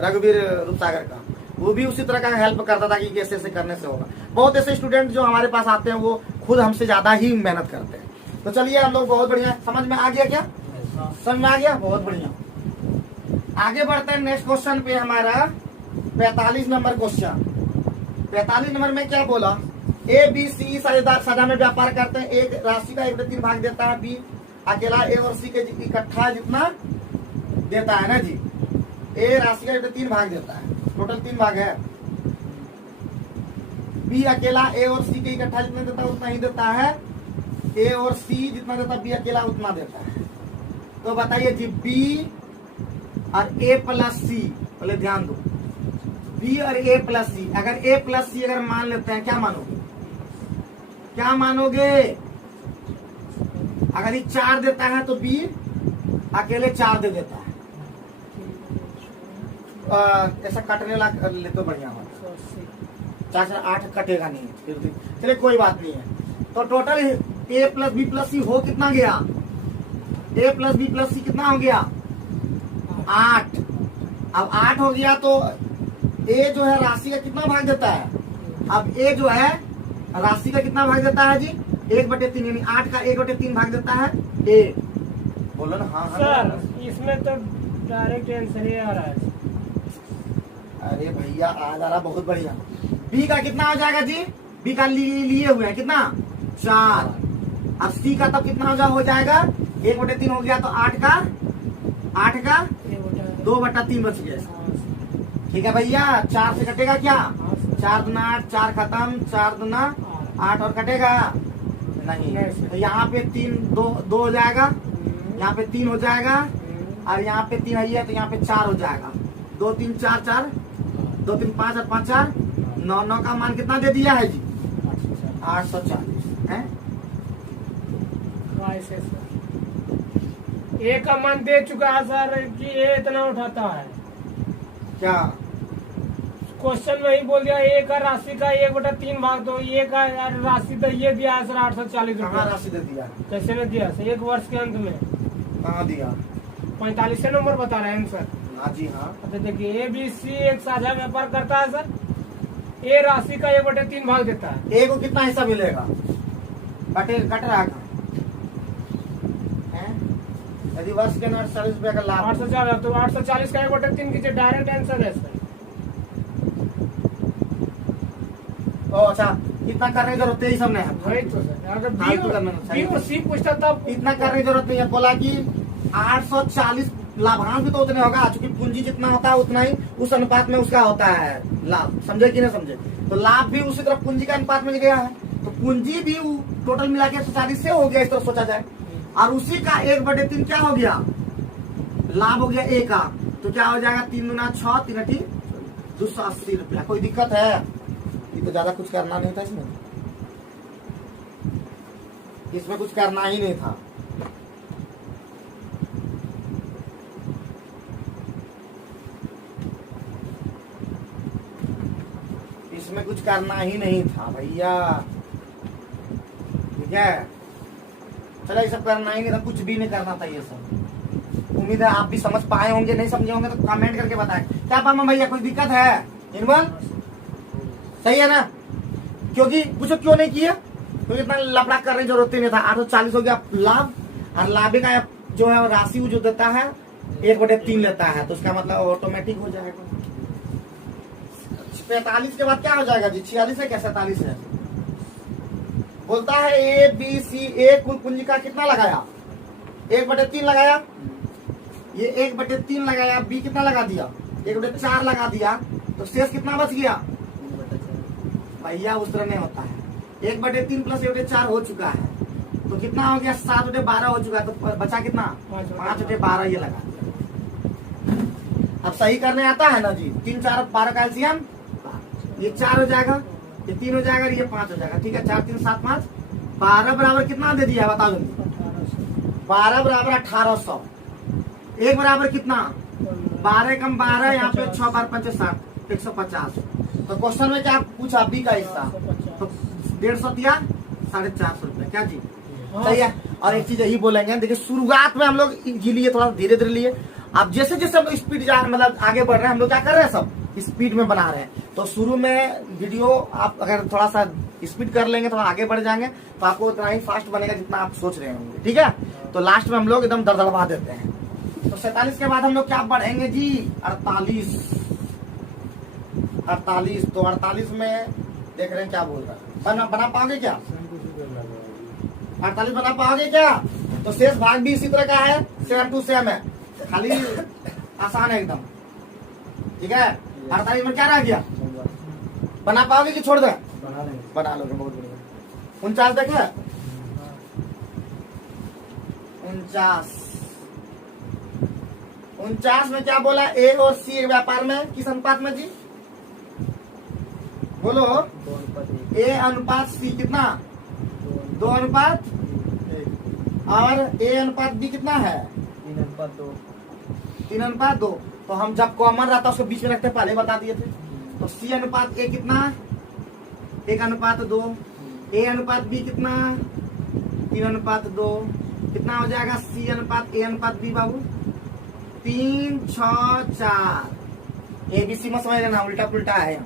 रघुवीर रूपसागर का, वो भी उसी तरह का हेल्प करता था कि कैसे ऐसे करने से होगा। बहुत ऐसे स्टूडेंट जो हमारे पास आते हैं वो खुद हमसे ज्यादा ही मेहनत करते हैं। तो चलिए हम लोग, बहुत बढ़िया, समझ में आ गया क्या, समझ में आ गया, बहुत बढ़िया। आगे बढ़ते हैं नेक्स्ट क्वेश्चन पे, हमारा 45 नंबर क्वेश्चन। 45 नंबर में क्या बोला, ABC सजा में व्यापार करते हैं, एक राशि का 1/3 भाग देता है, B अकेला A और C के इकट्ठा जितना देता है ना जी, A राशि का 1/3 भाग देता है, टोटल 3 भाग है। B अकेला A और C के इकट्ठा जितना देता है उतना ही देता है, A और C जितना देता है B अकेला उतना देता है। तो बताइए जी, B और A प्लस C, पहले ध्यान दो, B और A प्लस C, अगर A प्लस C अगर मान लेते हैं, क्या मानोगे, क्या मानोगे, अगर ये 4 देता है तो B अकेले 4 दे देता है। ऐसा कटने लगा ले तो बढ़िया हो, 4 से 8 कटेगा नहीं, फिर भी चलिए कोई बात नहीं है। तो total A plus B plus C हो कितना गया, A plus B plus C कितना हो गया, 8। अब 8 हो गया तो A जो है राशि का कितना भाग देता है, अब ए जो है राशि का कितना भाग देता है जी? 1/3, यानी 8 का 1/3 भाग देता है ए। बोलो ना हाँ हाँ। सर इसमें तो डायरेक्ट आंसर ही आ रहा है। अरे भैया आ जा रहा, बहुत बढ़िया। बी का कितना हो जाएगा जी? बी का लिए हुए हैं कितना? 4। अब सी का तब कितना हो जाएगा? 1/3 हो गया तो 8 का 2/3 बच गया। ठीक है भैया, 4 से कटेगा क्या? 4 दूना 8, 4 खत्म, 4 दूना 8 और कटेगा नहीं। तो यहाँ पे 2 हो जाएगा, यहाँ पे 3 हो जाएगा, और यहाँ पे 3 है तो यहाँ पे 4 हो जाएगा। 2 3 4 4, 2 3 5 और 5 4 9, 9 का मान कितना दे दिया है जी? 840 है। ऐसे सर ए का मान दे चुका है सर कि ए इतना उठाता है। क्या क्वेश्चन में ही बोल दिया ए का राशि का 1/3 भाग दो। ए का राशि तो ये दिया है सर 840 कहाँ रुपया। राशि दे दिया? कैसे ने दिया सर? 1 वर्ष के अंत में कहाँ दिया? 45 नंबर बता रहे हैं सर। हाँ जी हाँ। तो देखिए ABC एक साझा व्यापार करता है सर। ए राशि का 1/3 भाग देता है। ए को कितना हिस्सा मिलेगा? कट रहा है। यदि वर्ष के 48 रुपया का लाभ 840 तो 840 का 1/3 कीजिए, डायरेक्ट आंसर है सर। अच्छा, इतना करने की जरूरत है, सब नहीं है। वही तो सर, अगर हाँ, तो करना चाहिए। बी और सी पूछता तब इतना करने की जरूरत नहीं है। बोला कि 840 लाभांश भी तो उतने होगा, चूंकि पूंजी जितना होता है उतना ही उस अनुपात में उसका होता है लाभ। समझे कि नहीं समझे? तो लाभ भी उसी तरह पूंजी का अनुपात में गया है, तो पूंजी भी टोटल मिला के 140 से हो गया, इस तरह सोचा जाए। और उसी का 1/3 क्या हो गया? लाभ हो गया ए का, तो क्या हो जाएगा? 3 दूना 6, 3 अठी 280 रुपया। कोई दिक्कत है? ये तो ज्यादा कुछ करना नहीं था इसमें कुछ करना ही नहीं था। इसमें कुछ करना ही नहीं था भैया, ठीक है? चलो ये सब करना ही नहीं था, कुछ भी नहीं करना था ये सब। उम्मीद है आप भी समझ पाए होंगे, नहीं समझे होंगे तो कमेंट करके बताएं। क्या पामा भैया कोई दिक्कत है? निर्मल सही है ना? क्योंकि पूछो क्यों नहीं किया? क्योंकि इतना लफड़ा करने की जरूरत ही नहीं था। 840 हो गया लाभ, और लाभ का जो है राशि जो देता है 1/3 लेता है, तो उसका मतलब ऑटोमेटिक हो जाएगा। 45 के बाद क्या हो जाएगा जी? 46 है क्या 47 है? बोलता है ए बी सी। ए कुल पूंजी का कितना लगाया? 1/3 लगाया, ये 1/3 लगाया। बी कितना लगा दिया? 1/4 लगा दिया, तो शेष कितना बच गया? भैया उस तरह नहीं होता है। 1/3 प्लस 1/4 हो चुका है, तो कितना हो गया? 7/12 हो चुका है, तो बचा कितना? 5/12 ये लगा दिया। अब सही करने आता है ना जी? 3 4 12 का एलसीएम, ये 4 हो जाएगा, ये 3 हो जाएगा, ये 5 हो जाएगा। ठीक है, 4 3 7 5 12 बराबर कितना दे दिया है? बताओ जल्दी। 12 बराबर 1800। 1 बराबर कितना? 12 कम 12, यहाँ पे 6 बार 5 60, 150। तो क्वेश्चन में क्या पूछा? बी का हिस्सा, तो 150 दिया, 450 रुपया। क्या जी? सही है। और एक चीज यही बोलेंगे, देखिए शुरुआत में हम लोग जी लिए, थोड़ा धीरे धीरे लिए। अब जैसे जैसे हम स्पीड मतलब आगे बढ़ रहे हैं, हम लोग क्या कर रहे हैं? सब स्पीड में बना रहे हैं। तो शुरू में वीडियो आप अगर थोड़ा सा स्पीड कर लेंगे, थोड़ा आगे बढ़ जाएंगे, तो आपको उतना ही फास्ट बनेगा जितना आप सोच रहे होंगे। ठीक है, तो लास्ट में हम लोग एकदम दड़दड़वा देते हैं। तो 47 के बाद हम लोग क्या बढ़ेंगे जी? 48। तो 48 में देख रहे हैं क्या बोल रहा है। बना पाओगे क्या? 48 बना पाओगे क्या? तो शेष भाग भी इसी तरह का है, सेम टू सेम है, खाली आसान है एकदम। ठीक है, 48 में क्या रह गया? बना पाओगे कि छोड़ दे? बना लोगे, बहुत बढ़िया। 49 देखे? 49 में क्या बोला? ए और सी व्यापार में किस अनुपात में जी? बोलो। ए अनुपात सी कितना? 2 अनुपात, और ए अनुपात बी कितना है? 3 अनुपात 2। तो हम जब कॉमन रहता है उसको बीच में रखते, पहले बता दिए थे। तो सी अनुपात ए कितना? 1 अनुपात 2। ए अनुपात बी कितना? 3 अनुपात 2। कितना हो जाएगा? सी अनुपात ए अनुपात B Babu 3 6 4। A B C में समझ लेना, उल्टा पुल्टा है।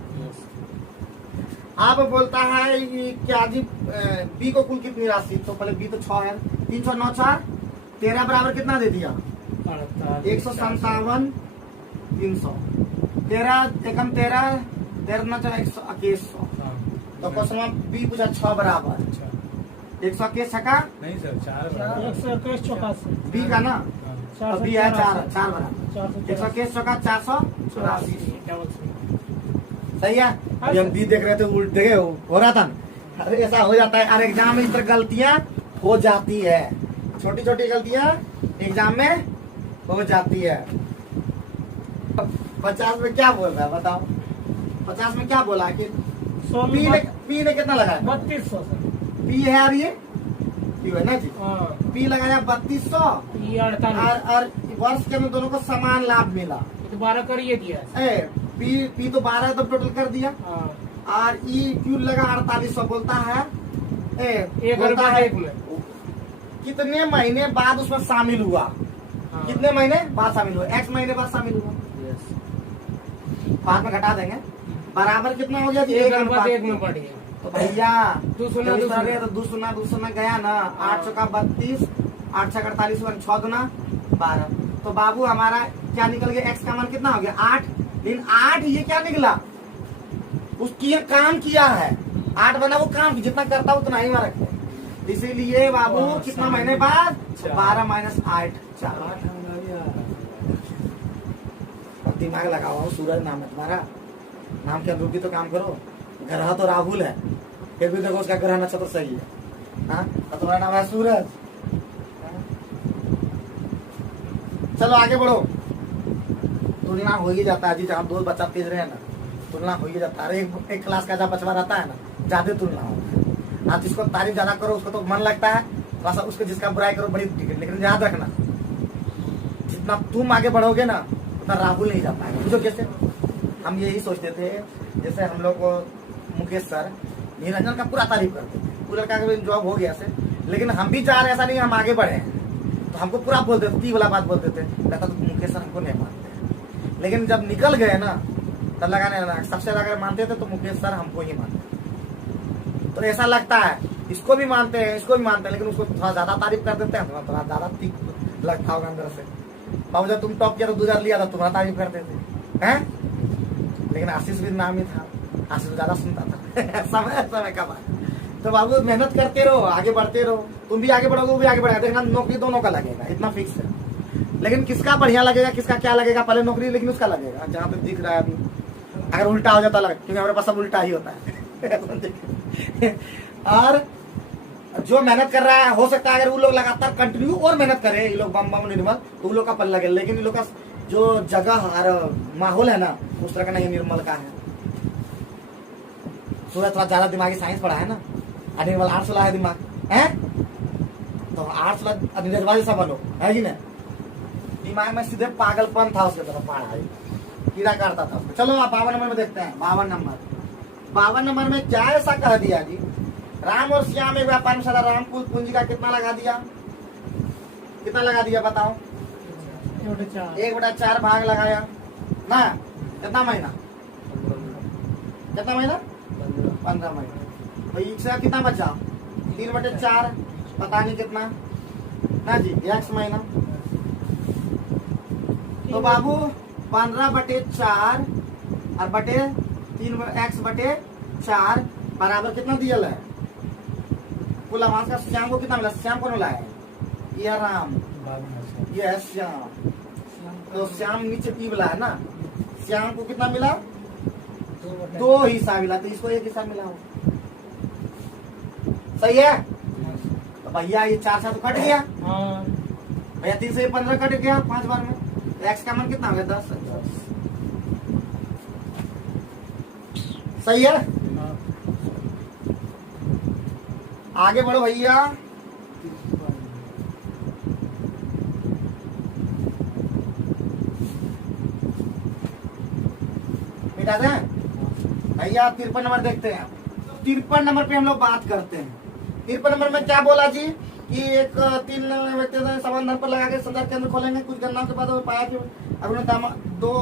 अब बोलता है ये क्या जी बी को कुल कितनी राशि, तो पहले बी तो 6 है, 3 6 9 4 13 बराबर कितना दे दिया 157 300, 13 एकम 13 13 9 12100। तो क्वेश्चन बी पूछा 6 बराबर 121 छका नहीं सर, 4 121 चौका से बी का ना, चार तो सौ बी है 4 चौरासी। 4 बराबर 121 चौका 484। सही है। अभी हम बी देख रहे थे उल्ट देखे हो रहा था ना। अरे ऐसा हो जाता है, अरे एग्जाम में इस तरह गलतियां हो जाती है, छोटी छोटी गलतियां एग्जाम में हो जाती है। 50 में क्या बोल रहा है बताओ, 50 में क्या बोला कि पी ने कितना लगाया 3200 पी है यार, ये पी है ना जी, पी लगाया 3200 ये 48 और वर्ष के में दोनों को समान लाभ मिला। ये तो 12 करिए दिया है। ए पी तो 12 तो टोटल कर दिया और ई क्यू लगा 4800 बोलता है एक बोलता रुपया है एक में कितने महीने बाद उसमें शामिल हुआ, कितने महीने बाद शामिल हुआ, एक्स महीने बाद शामिल हुआ, बाद में घटा देंगे, बराबर कितना हो गया जी एक एक रुपया अनुपात। एक में बढ़ गया। तो भैया दो सुना, जब दो इस तरह सुना। तो 2 सुना 2 सुना गया ना, 8 चौका 32 8 छक्का 48 6 दुना 12। तो बाबू हमारा क्या निकल गया, एक्स का मान कितना हो गया 8, लेकिन 8 ये क्या निकला उसकी काम किया है, 8 बना वो काम जितना करता उतना ही में रखते, इसीलिए बाबू कितना महीने बाद 12 - 8 4। दिमाग लगाओ, सूरज नाम है तुम्हारा, नाम के अनुरूप भी तो काम करो। ग्रह तो राहुल है, फिर भी देखो उसका ग्रह नक्षत्र सही है। हाँ तो तुम्हारा नाम है सूरज। चलो आगे बढ़ो। तुलना हो ही जाता है जी, जहाँ 2 बच्चा तेज रहे ना तुलना हो ही जाता है। एक क्लास का जब बचवा रहता है ना ज्यादा तुलना होता है। आप जिसको तारीफ ज्यादा करो उसको तो मन लगता है, थोड़ा सा उसको जिसका बुराई करो बड़ी दिक्कत। लेकिन याद रखना जितना तुम आगे बढ़ोगे ना उतना राहुल नहीं जा पाएगा। बुझो कैसे, हम यही सोचते थे, जैसे हम लोग को मुकेश सर निरंजन का पूरा तारीफ करते थे, वो लड़का का जॉब हो गया से, लेकिन हम भी चाह रहे ऐसा नहीं हम आगे बढ़े हैं, तो हमको पूरा बोलते थे, ती वाला बात बोलते थे, कहता तो मुकेश सर हमको नहीं मानते। लेकिन जब निकल गए ना तब लगाने लगा, सबसे ज्यादा मानते थे तो मुकेश सर हमको ही मानते। तो ऐसा लगता है इसको भी मानते हैं इसको भी मानते हैं, लेकिन उसको थोड़ा ज्यादा तारीफ कर देते हैं, थोड़ा ज्यादा तीख लगता होगा अंदर से। बाबू जब तुम टॉप किया तो 2000 लिया था तुम्हारा तारीफ करते थे हैं, लेकिन आशीष भी नाम ही था, आशीष ज्यादा सुनता था। समय का बात। तो बाबू मेहनत करते रहो, आगे बढ़ते रहो, तुम भी आगे बढ़ोगे वो भी आगे बढ़ेगा, देखना नौकरी दोनों का लगेगा, इतना फिक्स है। लेकिन किसका बढ़िया लगेगा किसका क्या लगेगा, पहले नौकरी लेकिन उसका लगेगा जहाँ पे दिख रहा है अभी। अगर उल्टा हो जाता लगे, क्योंकि हमारे पास सब उल्टा ही होता है। और जो मेहनत कर रहा है हो सकता है अगर वो लोग लगातार कंटिन्यू और मेहनत करे, ये लोग बम बम निर्मल, तो उन लोग का पल लगे। लेकिन इन लोग का जो जगह और माहौल है ना उस तरह का नहीं निर्मल का है। सूरज थोड़ा ज्यादा दिमागी साइंस पढ़ा है ना, निर्मल आर्ट्स वाला है दिमाग है, तो आर्ट्स वाला नीरजवा जैसा बनो है जी ना, दिमाग में सीधे पागलपन था उसके तरफ, पढ़ाई कीड़ा काटता था उसको। चलो आप 52 नंबर में देखते हैं। 52 नंबर में क्या ऐसा कह दिया जी, राम और श्याम एक व्यापार में सदा राम कुल पूंजी का कितना लगा दिया, कितना लगा दिया बताओ, 1/4 भाग लगाया ना, कितना महीना 15 महीना। तो इसका कितना बचा 3/4 पता नहीं कितना ना जी, x महीना। तो बाबू 15/4 और बटे 3 x/4 बराबर कितना दिया है कुल आवाज का। श्याम को कितना मिला, श्याम को मिला है यह राम, ये है श्याम, तो श्याम नीचे पी वाला है ना, श्याम को कितना मिला 2 हिस्सा मिला, तो इसको 1 हिस्सा मिला हो, सही है। तो भैया ये 4 से तो कट गया भैया, 3 से 15 कट गया 5 बार में, तो एक्स का मान कितना हो गया 10। सही है। आगे बढ़ो भैया। मिटा दें भैया। 53 नंबर देखते हैं। 53 नंबर पे हम लोग बात करते हैं। 53 नंबर में क्या बोला जी कि एक 3 व्यक्ति समान धन पर लगा के संदर्भ केंद्र खोलेंगे। कुछ गणनाओं के बाद पाया कि अगर उन्हें 2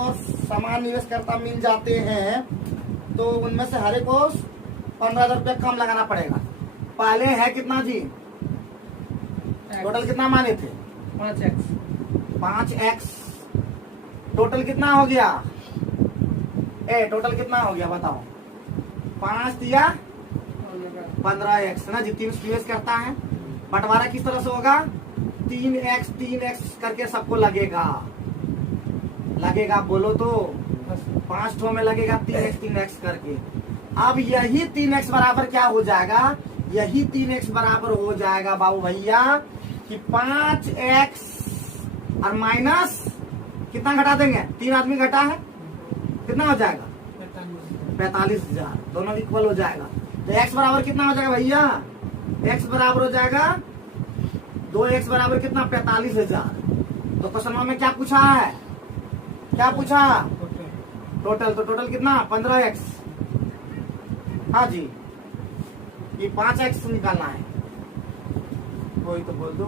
समान निवेशकर्ता मिल जाते हैं तो उनमें से हर एक को 15,000 रुपया कम लगाना पड़ेगा। पहले है कितना जी, टोटल कितना माने थे 5x 5x, टोटल कितना हो गया, टोटल कितना हो गया बताओ, 5 दिया 15x ना जी, 3 निवेश करता है। बंटवारा किस तरह से होगा, 3x करके सबको लगेगा बोलो तो 5 ठो में लगेगा 3x करके। अब यही 3x बराबर क्या हो जाएगा, यही 3x बराबर हो जाएगा बाबू भैया कि 5x और माइनस कितना घटा देंगे, 3 आदमी घटा है, कितना हो जाएगा 45,000, दोनों इक्वल हो जाएगा। तो x बराबर कितना हो जाएगा भैया, x बराबर हो जाएगा 2x बराबर कितना 45,000। तो क्वेश्चन में क्या पूछा है, क्या पूछा, टोटल, तो टोटल कितना 15x, हाँ जी, ये 5x निकालना है, कोई तो बोल दो।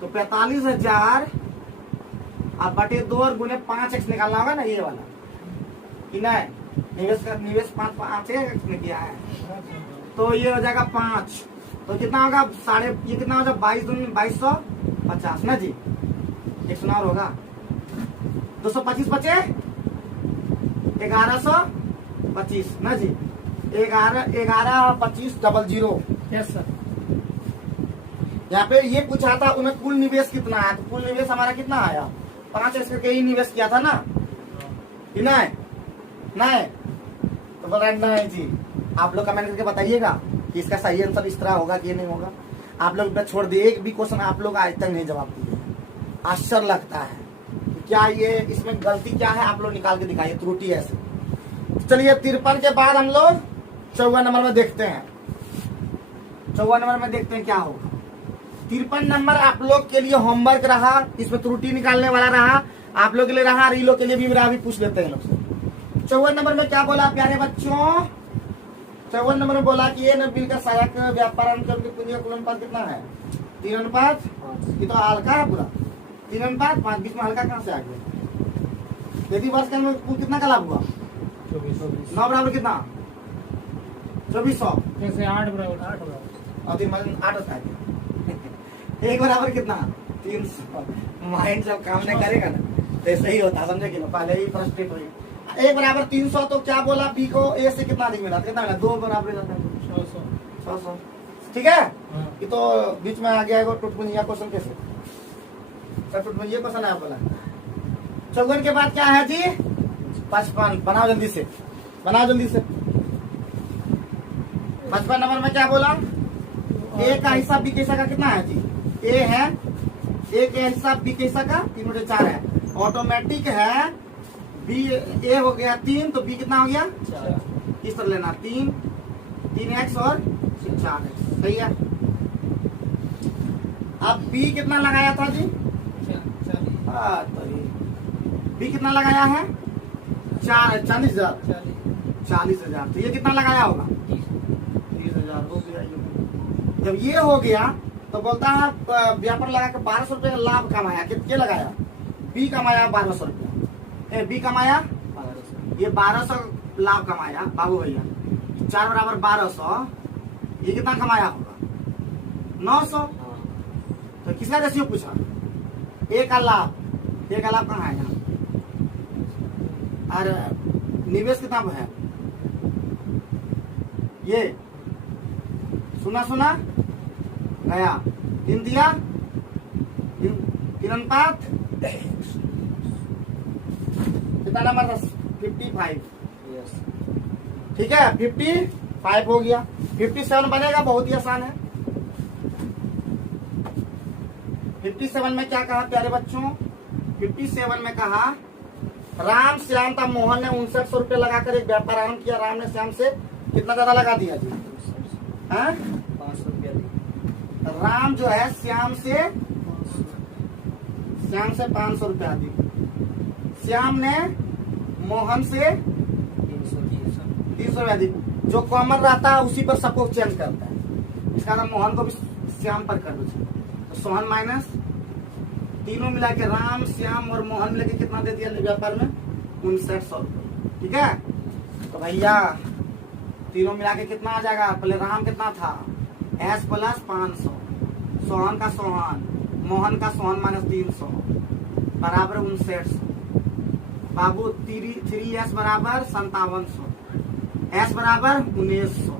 तो 45,000 अब बटे 2 और गुने 5x निकालना होगा ना, ये वाला कि नहीं, निवेश 5x में किया है, तो ये हो जाएगा 5, तो कितना होगा ये कितना हो जाएगा 2250 ना जी, 100 और होगा 225 बचे 1125 ना जी, 11,25,00। Yes sir. यहाँ पे ये पूछा था उन्हें कुल निवेश कितना है, तो कुल निवेश हमारा कितना आया 5x करके ही निवेश किया था ना, कि नहीं, तो बोल रहे नहीं जी। आप लोग कमेंट करके बताइएगा कि इसका सही आंसर इस तरह होगा कि नहीं होगा। आप लोग छोड़ दिए, एक भी क्वेश्चन आप लोग आज तक नहीं जवाब दिए, आश्चर्य लगता है कि क्या ये इसमें गलती क्या है, आप लोग निकाल के दिखाइए त्रुटि ऐसे। चलिए 53 के बाद हम लोग 54 नंबर में देखते हैं, 54 नंबर में देखते हैं क्या होगा। 53 नंबर आप लोग के लिए होमवर्क रहा, इसमें त्रुटि निकालने वाला रहा, आप लोग के लिए रहा, रीलो के लिए भी रहा, भी पूछ लेते हैं लोग से। 54 नंबर में क्या बोला प्यारे बच्चों, 54 नंबर में बोला कि ये न बिल का सहायक व्यापार अनुक्रम की पूंजी का कुल अनुपात कितना है 3:5, ये तो हल्का है पूरा, 3:5, बीच में हल्का कहाँ से आ गया। यदि वर्ष का कुल कितना का लाभ हुआ 9 बराबर कितना 2400, जैसे 8 बराबर और 8 होता है, 1 बराबर कितना 300। माइंड जब काम नहीं करेगा ना तो ऐसे ही होता, समझे कि ना, पहले ही फ्रस्ट्रेट हो गया। 1 बराबर 300, तो क्या बोला बी को ए से कितना अधिक मिला, कितना मिला 2 बराबर 600, ठीक है। ये तो बीच में आ गया टुटपुंजिया क्वेश्चन, कैसे सर टुटपुंजिया क्वेश्चन है बोला। 54 के बाद क्या है जी 55, बनाओ जल्दी से, बनाओ जल्दी से। 55 नंबर में क्या बोला, ए का हिस्सा बी के हिस्सा का कितना है जी, ए है, ए के हिस्सा बी के हिस्सा का 3/4 है, ऑटोमेटिक है। बी ए हो गया 3, तो बी कितना हो गया 4, किस तरह लेना 3x और 4x, सही है। अब बी कितना लगाया था जी, तो बी कितना लगाया है 40,000, तो ये कितना लगाया होगा 30,000 हो गया। जब ये हो गया तो बोलता है व्यापार लगा के 1200 रुपये का लाभ कमाया, कितने लगाया बी कमाया 1200 रुपया, बी कमाया ये 1200 लाभ कमाया बाबू भैया, 4 बराबर 1200, ये कितना कमाया होगा 900। तो किसका रेशियो पूछा, ए का लाभ कहाँ है यहाँ, और निवेश कितना है, ये सुना गया 3 दिया 3:5, कितना नंबर था 55, ठीक है 55 हो गया। 57 बनेगा, बहुत ही आसान है। 57 में क्या कहा प्यारे बच्चों, 57 में कहा राम श्याम था मोहन ने 5900 रुपये लगाकर एक व्यापार आरंभ किया। राम ने श्याम से कितना ज्यादा लगा दिया जी, 500 रुपया। राम जो है श्याम से 500 रुपया दी, श्याम ने मोहन से 300 रुपया दी। जो कॉमन रहता है उसी पर सबको चेंज करता है, इसका नाम मोहन को भी श्याम पर कर दो। तो सोहन माइनस तीनों मिला के राम श्याम और मोहन मिला के कितना दे दिया व्यापार में 5900 रुपये, ठीक है। तो भैया तीनों मिला के कितना आ जाएगा? पहले राम कितना था? एस प्लस 500, सोहन का सोहन, मोहन का सोहन माइनस 300 बराबर 5900। बाबू 3s बराबर 5700, s बराबर 1900।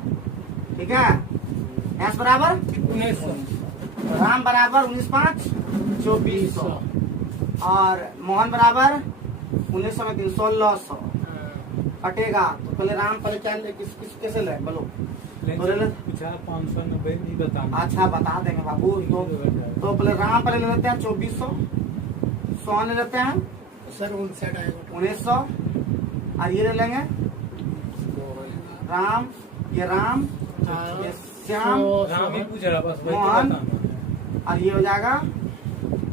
ठीक है, s बराबर 1900, राम बराबर 19×5 2400 और मोहन बराबर 1900 में 1600 कटेगा। तो पहले राम पहले क्या ले, किस कैसे ले बोलो? तो ले ले। 590 नहीं बताना। अच्छा बता देंगे बाबू। तो पहले राम पहले ले लेते हैं 2400, सोहन ले लेते हैं सर 59 आएगा। 1900 और ये ले लेंगे राम, ये राम, ये श्याम राम ही पूछ रहा बस, वही तो मोहन। बताना। और ये हो जाएगा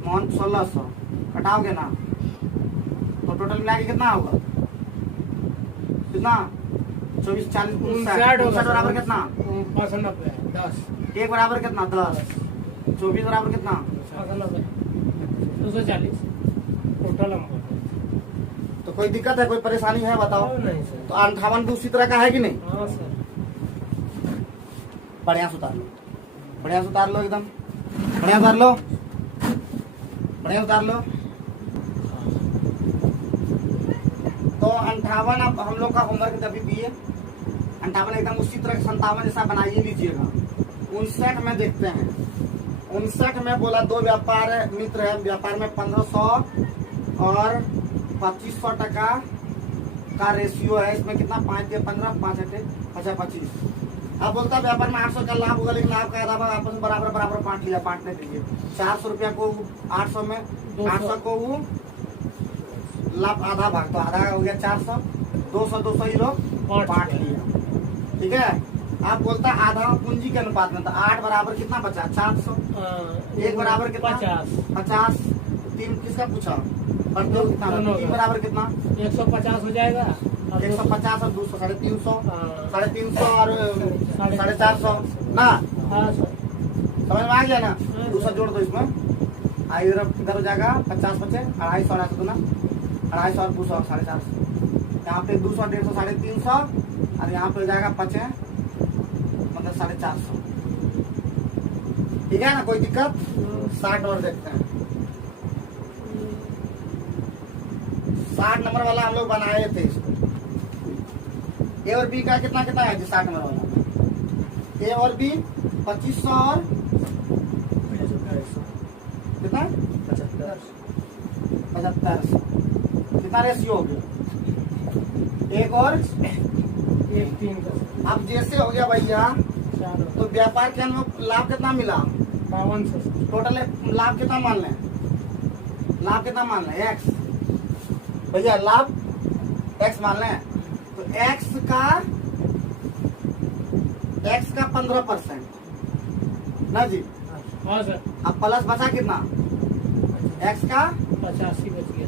मोहन 1600 कटाओगे ना तो टोटल मिला के कितना होगा? कितना? 24 40 59 बराबर कितना? 590, 10 एक बराबर कितना? 10। 24 बराबर कितना? 590, 240 टोटल नंबर। तो कोई दिक्कत है, कोई परेशानी है बताओ? नहीं सर। तो 58 भी उसी तरह का है कि नहीं? हाँ सर। बढ़िया से उतार लो, बढ़िया से उतार लो, एकदम बढ़िया उतार लो, बढ़िया उतार लो। तो 58 अब हम लोग का होमवर्क अभी दिए 58 एकदम उसी तरह 57 जैसा बनाइए लीजिएगा। 59 में देखते हैं, 59 में बोला दो व्यापार मित्र है, व्यापार में 1500 और 2500 टका का रेशियो है। इसमें कितना? 5 के 15, 5 अटे 25। अब बोलता व्यापार में 800 का लाभ होगा, लेकिन लाभ का आधा भाग आपस में बराबर बराबर बांट लिया, बांटने दीजिए। 400 रुपया को 800 में 800 को वो लाभ आधा भाग, तो आधा हो गया 400, 200 ही लोग बांट लिया। ठीक है, आप बोलता आधा पूंजी के अनुपात में, तो 8 बराबर कितना बचा? 400। एक बराबर कितना? 50। 3 किसका पूछा? बढ़ते हो कितना? 3 बराबर कितना? 150 हो जाएगा। 150 और 200 350, 350 और 450 ना? हाँ सर। समझ में आ गया ना? 200 जोड़ दो इसमें, इधर हो जाएगा 50 बचे 250 और 250 और 200 450। यहाँ पे 200 150 350 और यहाँ पे हो जाएगा 50 मतलब 450। ठीक है ना, कोई दिक्कत? 60 और देखते हैं। 60 नंबर वाला हम लोग बनाए थे इसको। ए और बी का कितना कितना है जी? 60 नंबर वाला ए और बी 2500 और कितना? 7500। कितना रेशियो हो गया? 1 और 1 3 का। अब जैसे हो गया भैया, 4 तो व्यापार के अंदर लाभ कितना मिला? 5200। टोटल लाभ कितना मान लें? लाभ कितना मान लें? एक्स भैया, लाभ एक्स मान लें। तो एक्स का 15% ना जी। हाँ सर। अब प्लस बचा कितना? एक्स का 85 बच गया।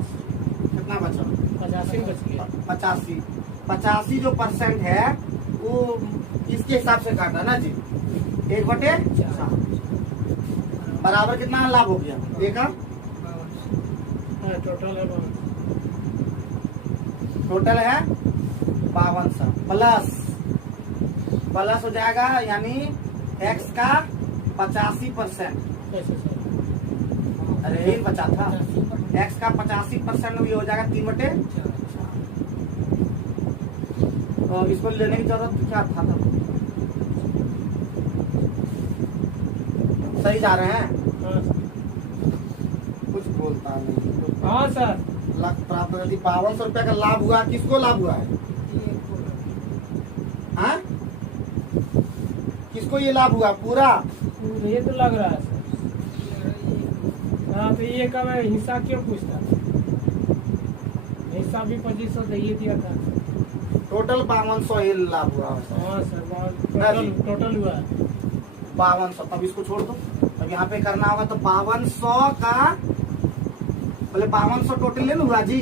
कितना बचा? 85 बच गया। 85 जो % है वो इसके हिसाब से काटा ना जी। 1/4 बराबर कितना लाभ हो गया? देखा टोटल है टोटल है 5200 प्लस हो जाएगा, यानी एक्स का 85%। कैसे सर? अरे यही बचा था, एक्स का 85% ये हो जाएगा 3/4। तो इसको लेने की जरूरत क्या था? सही जा रहे हैं? हाँ सर। कुछ बोलता नहीं। हाँ सर। लाख प्राप्त कर दी। 5200 रुपया का लाभ हुआ, किसको लाभ हुआ है? हाँ? किसको ये लाभ हुआ पूरा? ये तो लग रहा है सर। हाँ, तो ये का मैं हिस्सा क्यों पूछता? हिस्सा भी 2500 तो ये दिया था। टोटल 5200 ये लाभ हुआ। हाँ सर, नहीं। टोटल हुआ 5200। तब इसको छोड़ दो, अब यहाँ पे करना होगा। तो 5200 का पहले 5200 टोटल ले हुआ जी।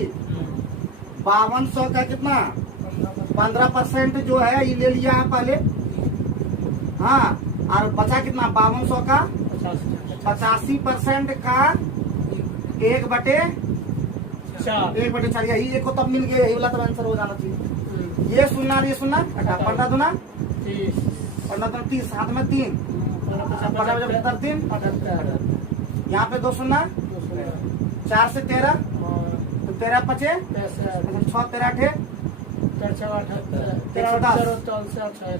5200 का कितना? 15% जो है ये ले लिया है पहले। हाँ, और बचा कितना? 5200 का 85% का 1/4 यही एक को तब मिल गया। यही वाला तो आंसर हो जाना चाहिए। ये सुनना और ये सुनना 15 दूना 30 15 दूना 30, हाथ में 3, 50 75 3, 78 यहाँ पे 2 शून्य, 4 से 13, तो 13 5 6 13 8,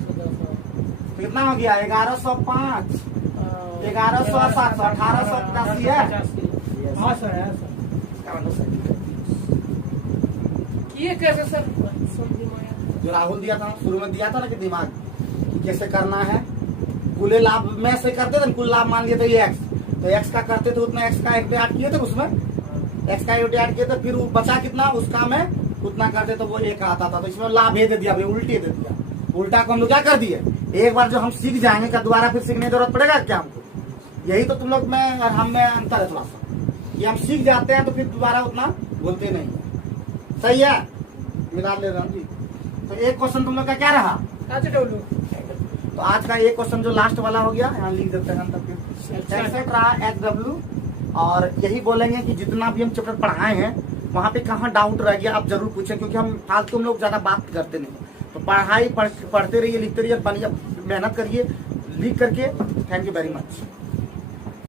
तो कितना हो गया 1105, 1100 700 1885 है। हाँ सर है सर। ये कैसे सर समझ में आया? जो राहुल दिया था शुरू में दिया था ना कि दिमाग कि कैसे करना है, कुल लाभ में से करते थे, कुल लाभ मान लिए थे ये एक्स, तो एक्स का करते थे उतना एक्स का 1 8 किए थे, उसमें एक्स का 1 8 किए थे, फिर वो बचा कितना उसका में उतना करते तो वो 1 आता था, तो इसमें लाभ ये दे दिया, उल्टी दे दिया। उल्टा को हम लोग क्या कर दिए, एक बार जो हम सीख जाएंगे क्या दोबारा फिर सीखने की जरूरत पड़ेगा क्या हमको? यही तो तुम लोग में और हम में अंतर है थोड़ा सा, ये हम सीख जाते हैं तो फिर दोबारा उतना बोलते नहीं है। सही है, मिला ले रहा जी। तो एक क्वेश्चन तुम लोग का क्या रहा? तो आज का एक क्वेश्चन जो लास्ट वाला हो गया, यहाँ लिख देते हैं तब फिर सेट रहा HW, और यही बोलेंगे कि जितना भी हम चैप्टर पढ़ाए हैं वहाँ पे कहाँ डाउट रह गया आप जरूर पूछें, क्योंकि हम फालतू लोग ज्यादा बात करते नहीं। तो पढ़ाई पढ़ते रहिए, लिखते रहिए, मेहनत करिए लिख करके। Thank you very much.